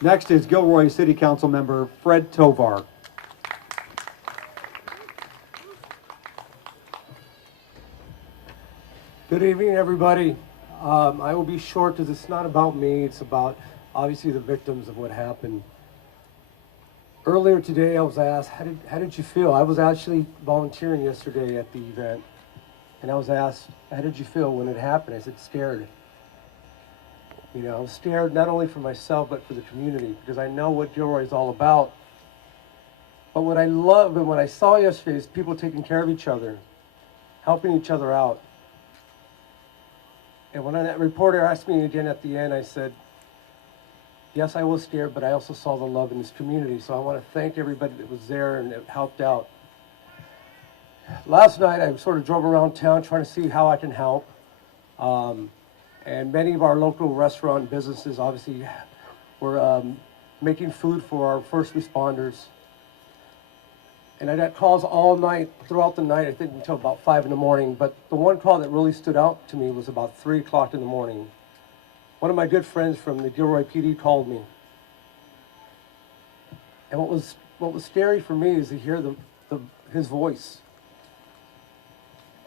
Next is Gilroy City Council member Fred Tovar. Good evening, everybody. I will be short because it's not about me. It's about, obviously, the victims of what happened. Earlier today, I was asked, how did you feel? I was actually volunteering yesterday at the event, and I was asked, how did you feel when it happened? I said, scared. You know, I was scared not only for myself, but for the community, because I know what Gilroy is all about. But what I love and what I saw yesterday is people taking care of each other, helping each other out. And when that reporter asked me again at the end, I said, yes, I was scared, but I also saw the love in this community. So I want to thank everybody that was there and that helped out. Last night, I sort of drove around town trying to see how I can help. And many of our local restaurant businesses obviously were making food for our first responders. And I got calls all night, throughout the night, I think until about 5 in the morning. But the one call that really stood out to me was about 3 o'clock in the morning. One of my good friends from the Gilroy PD called me. And what was scary for me is to hear his voice.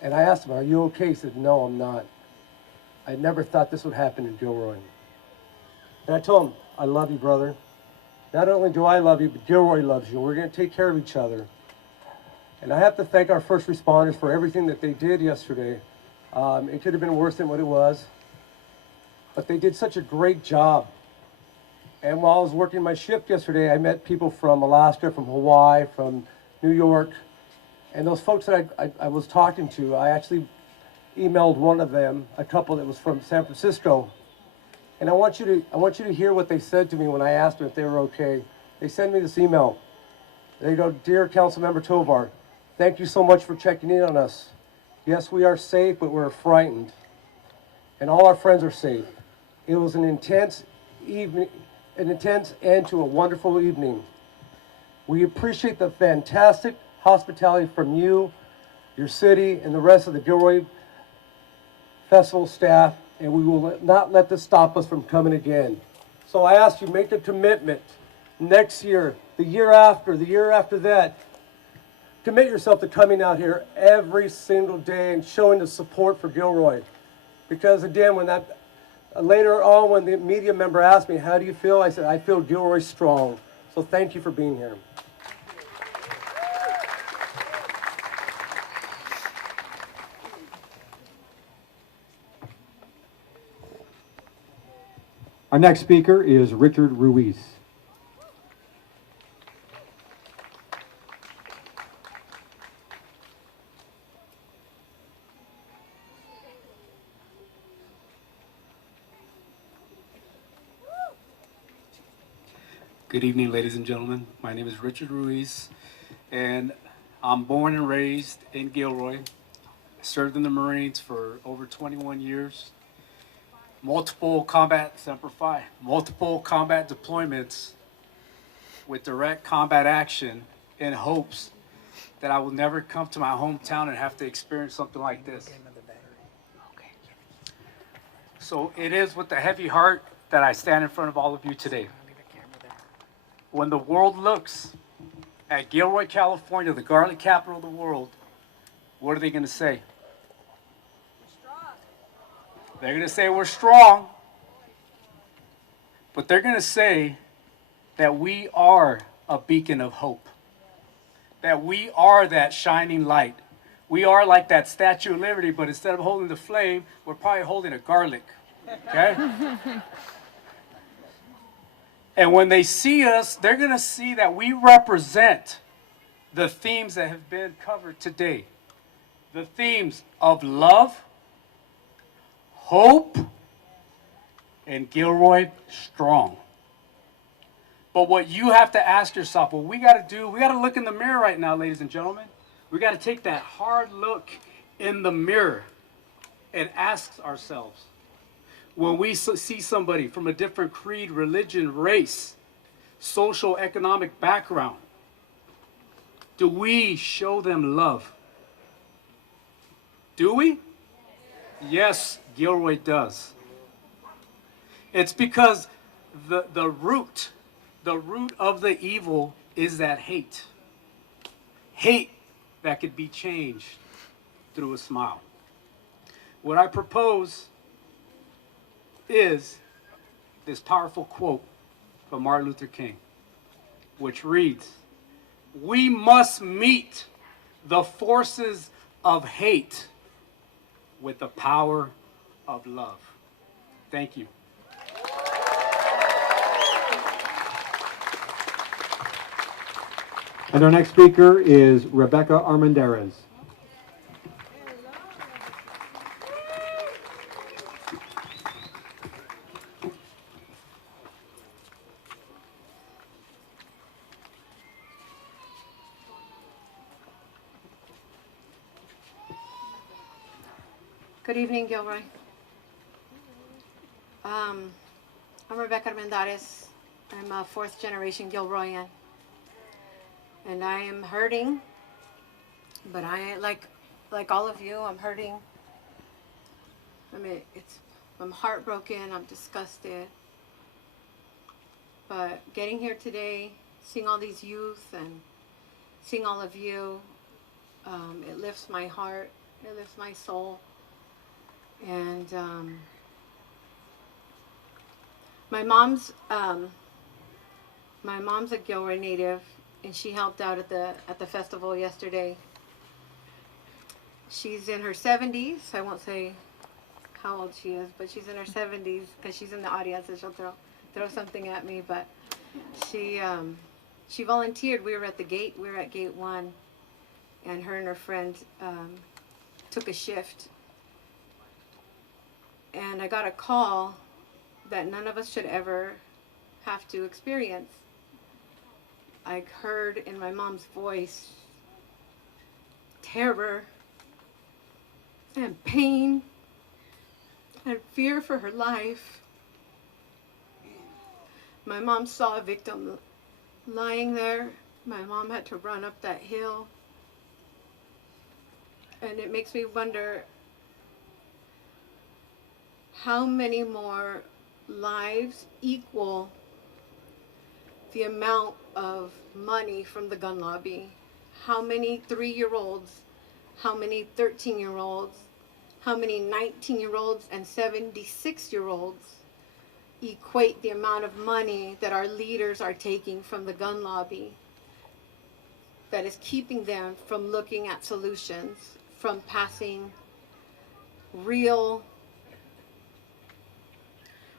And I asked him, are you okay? He said, no, I'm not. I never thought this would happen in Gilroy. And I told him, I love you, brother. Not only do I love you, but Gilroy loves you. We're going to take care of each other. And I have to thank our first responders for everything that they did yesterday. It could have been worse than what it was. But they did such a great job. And while I was working my shift yesterday, I met people from Alaska, from Hawaii, from New York. And those folks that I was talking to, I actually emailed one of them, a couple that was from San Francisco. And I want you to hear what they said to me when I asked them if they were okay. They sent me this email. They go, Dear Councilmember Tovar, thank you so much for checking in on us. Yes, we are safe, but we're frightened. And all our friends are safe. It was an intense evening, an intense end to a wonderful evening. We appreciate the fantastic hospitality from you, your city, and the rest of the Gilroy Festival staff, and we will not let this stop us from coming again. So I ask you, make a commitment next year, the year after that. Commit yourself to coming out here every single day and showing the support for Gilroy. Because again, later on when the media member asked me, how do you feel? I said, I feel Gilroy strong. So thank you for being here. Our next speaker is Richard Ruiz. Good evening, ladies and gentlemen. My name is Richard Ruiz, and I'm born and raised in Gilroy. I served in the Marines for over 21 years. Multiple combat deployments with direct combat action in hopes that I will never come to my hometown and have to experience something like this. So it is with a heavy heart that I stand in front of all of you today. When the world looks at Gilroy, California, the garlic capital of the world, what are they going to say? They're going to say we're strong, but they're going to say that we are a beacon of hope, that we are that shining light. We are like that Statue of Liberty, but instead of holding the flame, we're probably holding a garlic, okay? And when they see us, they're going to see that we represent the themes that have been covered today. The themes of love, hope, and Gilroy strong. But what you have to ask yourself, what we got to do, we got to look in the mirror right now, ladies and gentlemen. We got to take that hard look in the mirror and ask ourselves, when we see somebody from a different creed, religion, race, social, economic background, do we show them love? Do we? Yes, Gilroy does. It's because the root The root of the evil is that hate. Hate that could be changed through a smile. What I propose is this powerful quote from Martin Luther King, which reads, "We must meet the forces of hate with the power of love." Thank you. And our next speaker is Rebecca Armendariz. Good evening, Gilroy. I'm Rebecca Armendariz. I'm a fourth generation Gilroyan. And I am hurting, but like all of you, I'm hurting. I'm heartbroken, I'm disgusted. But getting here today, seeing all these youth and seeing all of you, it lifts my heart, it lifts my soul. And my mom's a Gilroy native, and she helped out at the festival yesterday. She's in her 70s. I won't say how old she is, but she's in her 70s because she's in the audience and she'll throw something at me. But she volunteered. We were at the gate. We were at gate 1, and her and her friend took a shift. And I got a call that none of us should ever have to experience. I heard in my mom's voice terror and pain and fear for her life. My mom saw a victim lying there. My mom had to run up that hill. And it makes me wonder how many more lives equal the amount of money from the gun lobby. How many 3-year-olds, how many 13-year-olds, how many 19-year-olds and 76-year-olds equate the amount of money that our leaders are taking from the gun lobby that is keeping them from looking at solutions, from passing real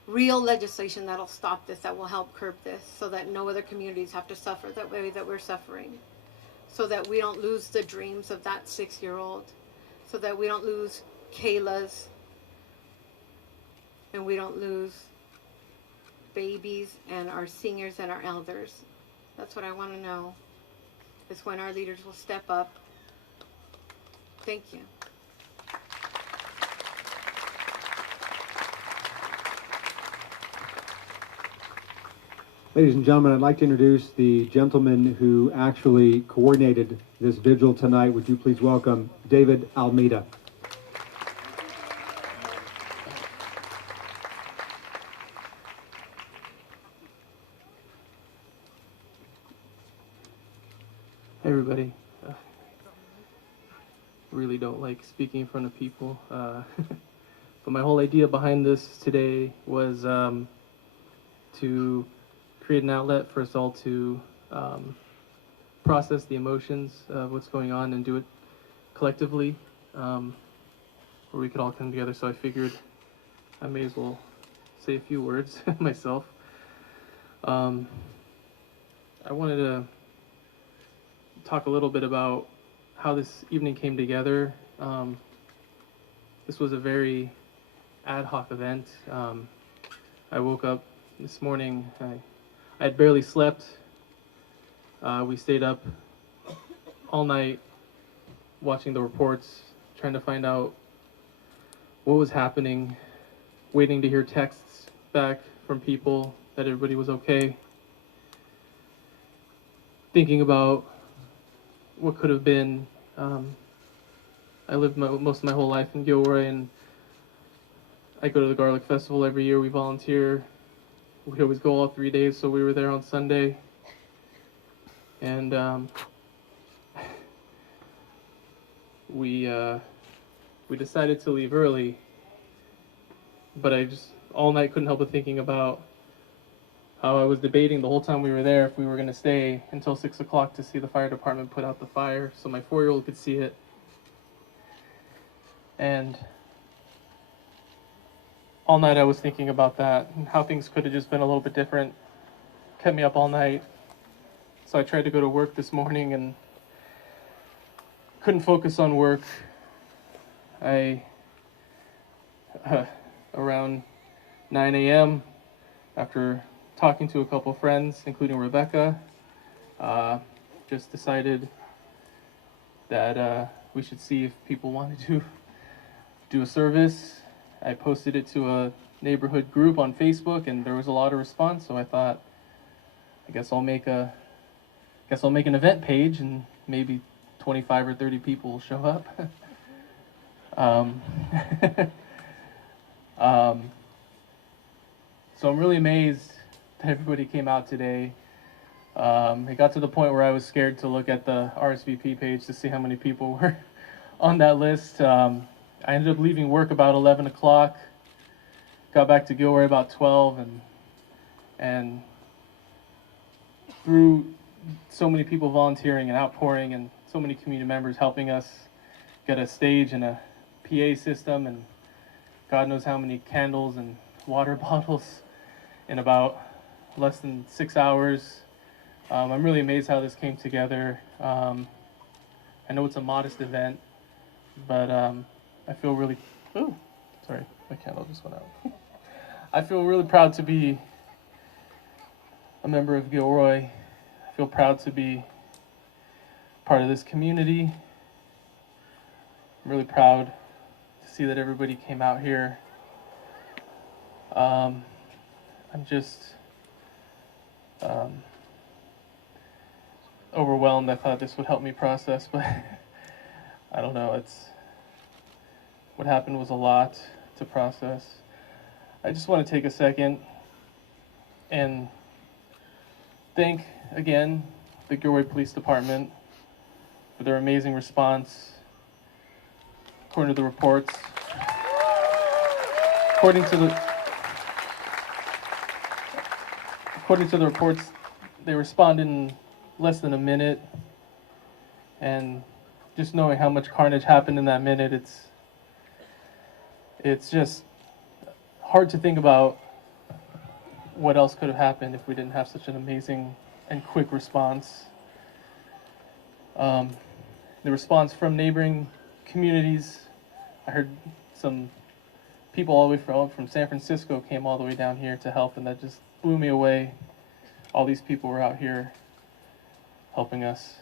legislation that'll stop this, that will help curb this, so that no other communities have to suffer that way that we're suffering, so that we don't lose the dreams of that 6-year-old, so that we don't lose Kayla's, and we don't lose babies and our seniors and our elders. That's what I want to know, is when our leaders will step up. Thank you. Ladies and gentlemen, I'd like to introduce the gentleman who actually coordinated this vigil tonight. Would you please welcome David Almeida. Hey everybody. Really don't like speaking in front of people. But my whole idea behind this today was to create an outlet for us all to process the emotions of what's going on and do it collectively, where we could all come together. So I figured I may as well say a few words myself. I wanted to talk a little bit about how this evening came together. This was a very ad hoc event. I woke up this morning, I had barely slept. We stayed up all night watching the reports, trying to find out what was happening, waiting to hear texts back from people that everybody was okay, thinking about what could have been. I lived most of my whole life in Gilroy, and I go to the Garlic Festival every year. We volunteer we always go all 3 days, so we were there on Sunday. And we decided to leave early, but I just all night couldn't help but thinking about how I was debating the whole time we were there if we were going to stay until 6 o'clock to see the fire department put out the fire so my 4-year-old could see it. And all night I was thinking about that and how things could have just been a little bit different. Kept me up all night. So I tried to go to work this morning and couldn't focus on work. Around 9 a.m., after talking to a couple friends, including Rebecca, just decided that we should see if people wanted to do a service. I posted it to a neighborhood group on Facebook, and there was a lot of response. So I thought, I guess I'll make an event page, and maybe 25 or 30 people will show up. So I'm really amazed that everybody came out today. It got to the point where I was scared to look at the RSVP page to see how many people were on that list. I ended up leaving work about 11 o'clock, got back to Gilroy about 12, and through so many people volunteering and outpouring and so many community members helping us get a stage and a PA system and God knows how many candles and water bottles in about less than 6 hours. I'm really amazed how this came together. I know it's a modest event, but I feel really, sorry, my candle just went out. I feel really proud to be a member of Gilroy. I feel proud to be part of this community. I'm really proud to see that everybody came out here. I'm just overwhelmed. I thought this would help me process, but I don't know. What happened was a lot to process. I just want to take a second and thank again the Gilroy Police Department for their amazing response. According to the reports, they responded in less than a minute, and just knowing how much carnage happened in that minute, it's just hard to think about what else could have happened if we didn't have such an amazing and quick response. The response from neighboring communities, I heard some people all the way from San Francisco came all the way down here to help, and that just blew me away. All these people were out here helping us.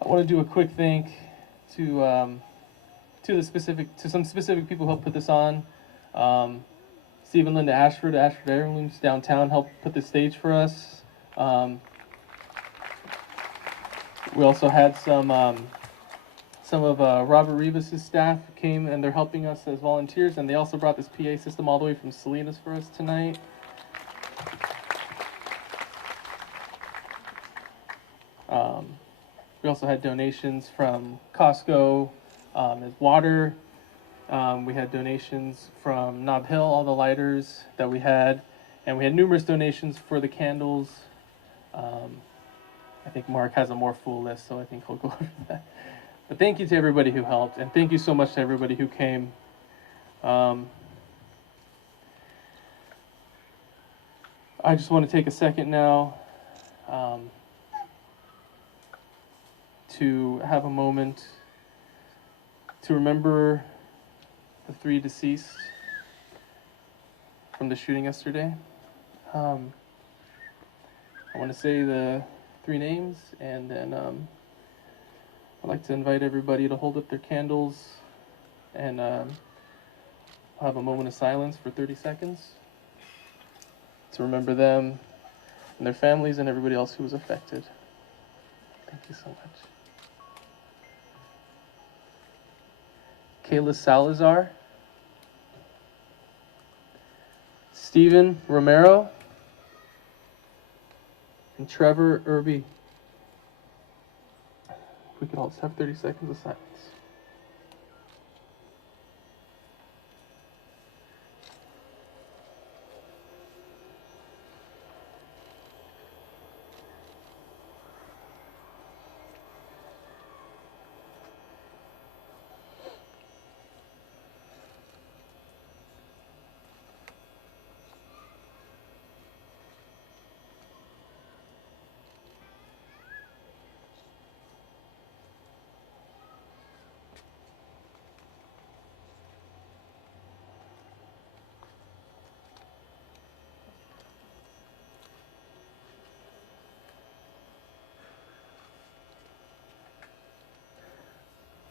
I want to do a quick thank to some specific people who helped put this on. Steve and Linda Ashford Heirlooms downtown helped put the stage for us. We also had some of Robert Rivas' staff came and they're helping us as volunteers, and they also brought this PA system all the way from Salinas for us tonight. We also had donations from Costco, as water. We had donations from Nob Hill, all the lighters that we had, and we had numerous donations for the candles. I think Mark has a more full list, so I think he'll go over that. But thank you to everybody who helped, and thank you so much to everybody who came. I just want to take a second now to have a moment to remember the 3 deceased from the shooting yesterday. I want to say the 3 names, and then I'd like to invite everybody to hold up their candles, and I'll have a moment of silence for 30 seconds to remember them and their families and everybody else who was affected. Thank you so much. Kayla Salazar, Stephen Romero, and Trevor Irby. We could all just have 30 seconds of silence.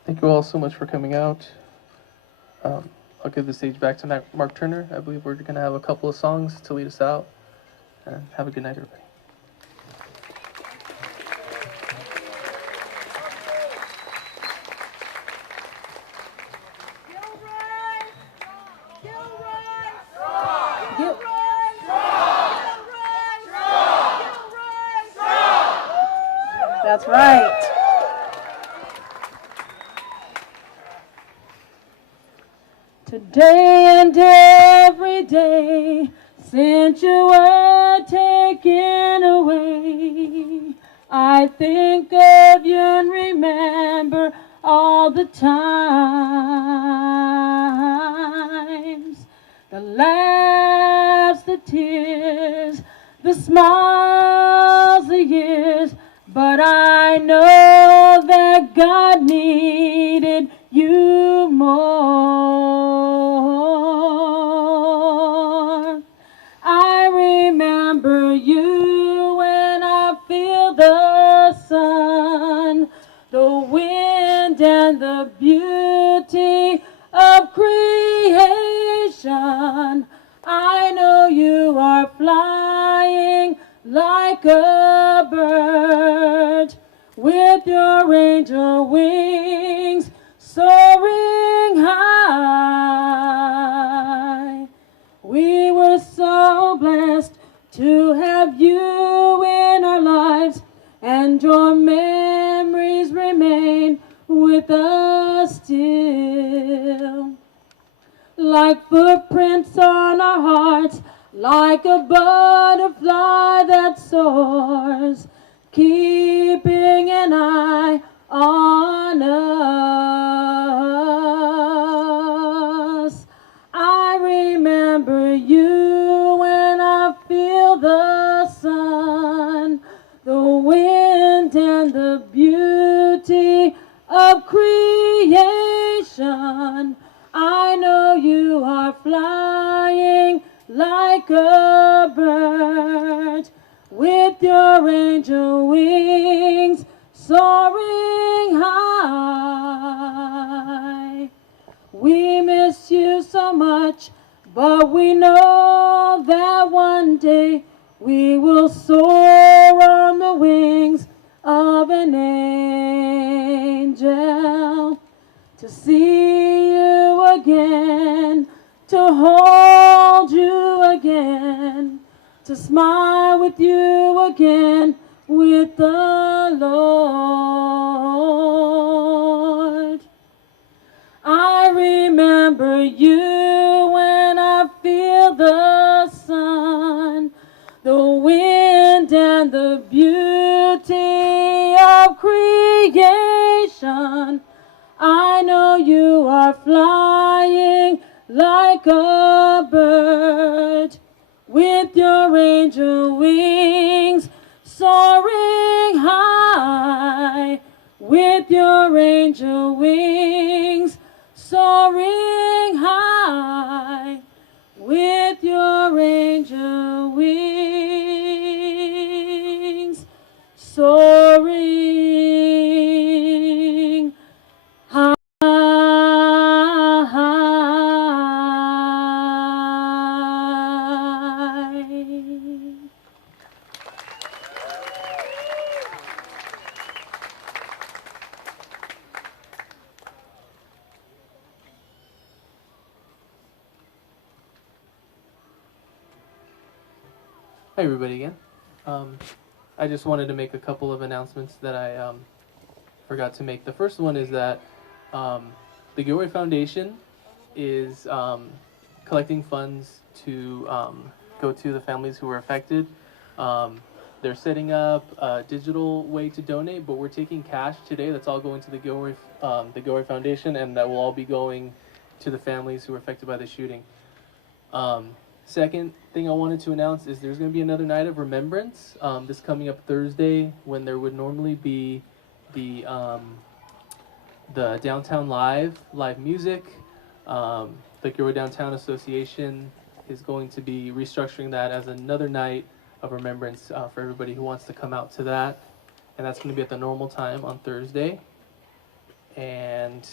Thank you all so much for coming out. I'll give the stage back to Mark Turner. I believe we're going to have a couple of songs to lead us out. And have a good night, everybody. That's right. Today and every day, since you were taken away, I think of you and remember all the times, the laughs, the tears, the smiles, the years. But I know that God needed you more. I remember you when I feel the sun, the wind and the beauty of creation. I know you are flying like a bird with your angel wings soaring high. We were so blessed to have you in our lives, and your memories remain with us still. Like footprints on our hearts, like a butterfly that soars, keeping an eye on us. I remember you when I feel the sun, the wind and the beauty of creation. I know you are flying like a bird with your angel wings soaring high. We miss you so much, but we know that one day we will soar on the wings of an angel to see you again, to hold you again, to smile with you again with the Lord. I remember you when I feel the sun, the wind and the beauty of creation. I know you are flying like a bird with your angel wings soaring high, with your angel wings soaring high, with your angel wings soaring high. Hi everybody again. I just wanted to make a couple of announcements that I forgot to make. The first one is that the Gilroy Foundation is collecting funds to go to the families who were affected. They're setting up a digital way to donate, but we're taking cash today. That's all going to the Gilroy Foundation, and that will all be going to the families who were affected by the shooting. Second thing I wanted to announce is there's going to be another night of remembrance this coming up Thursday, when there would normally be the downtown live music. The Gilroy Downtown Association is going to be restructuring that as another night of remembrance for everybody who wants to come out to that, and that's going to be at the normal time on Thursday. And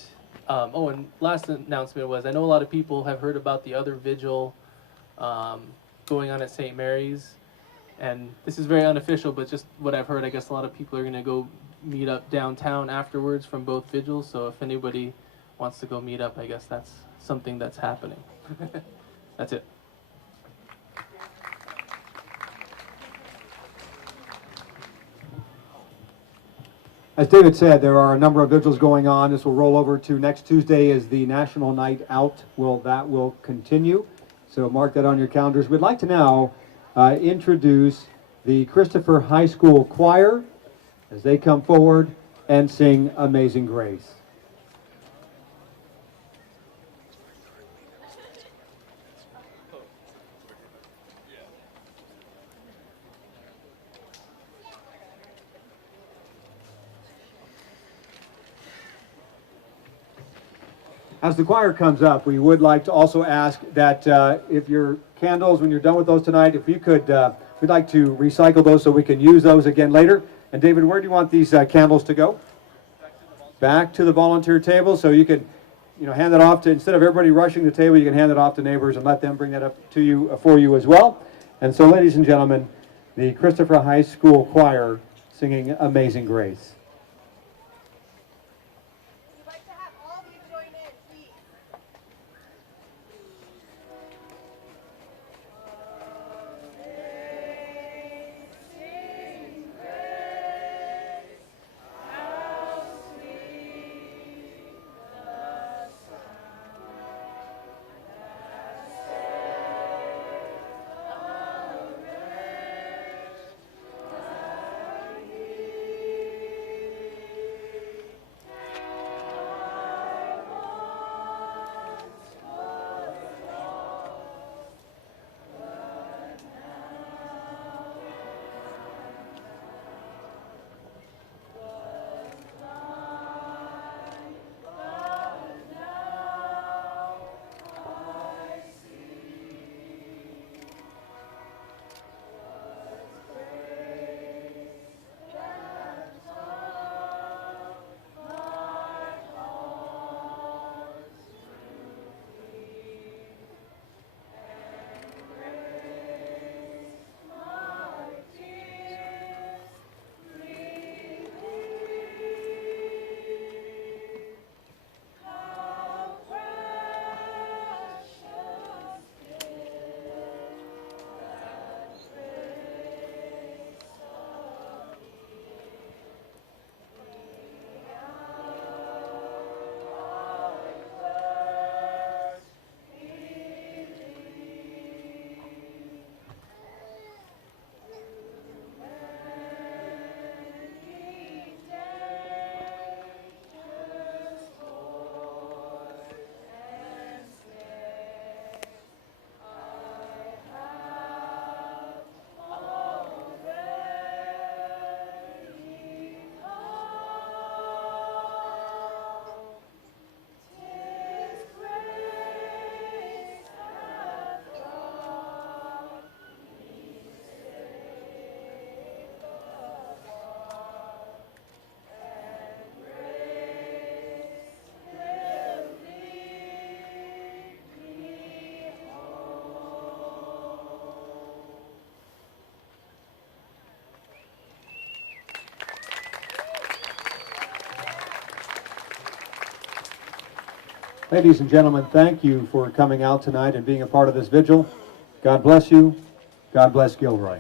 and last announcement was, I know a lot of people have heard about the other vigil going on at St. Mary's, and this is very unofficial, but just what I've heard, I guess a lot of people are going to go meet up downtown afterwards from both vigils. So if anybody wants to go meet up, I guess that's something that's happening. That's it. As David said, there are a number of vigils going on. This will roll over to next Tuesday as the National Night Out. That will continue. So mark that on your calendars. We'd like to now introduce the Christopher High School Choir as they come forward and sing Amazing Grace. As the choir comes up, we would like to also ask that if your candles, when you're done with those tonight, if you could, we'd like to recycle those so we can use those again later. And David, where do you want these candles to go? Back to the volunteer table, so you could, hand that off to, instead of everybody rushing the table, you can hand it off to neighbors and let them bring that up to you, for you as well. And so, ladies and gentlemen, the Christopher High School Choir singing Amazing Grace. Ladies and gentlemen, thank you for coming out tonight and being a part of this vigil. God bless you. God bless Gilroy.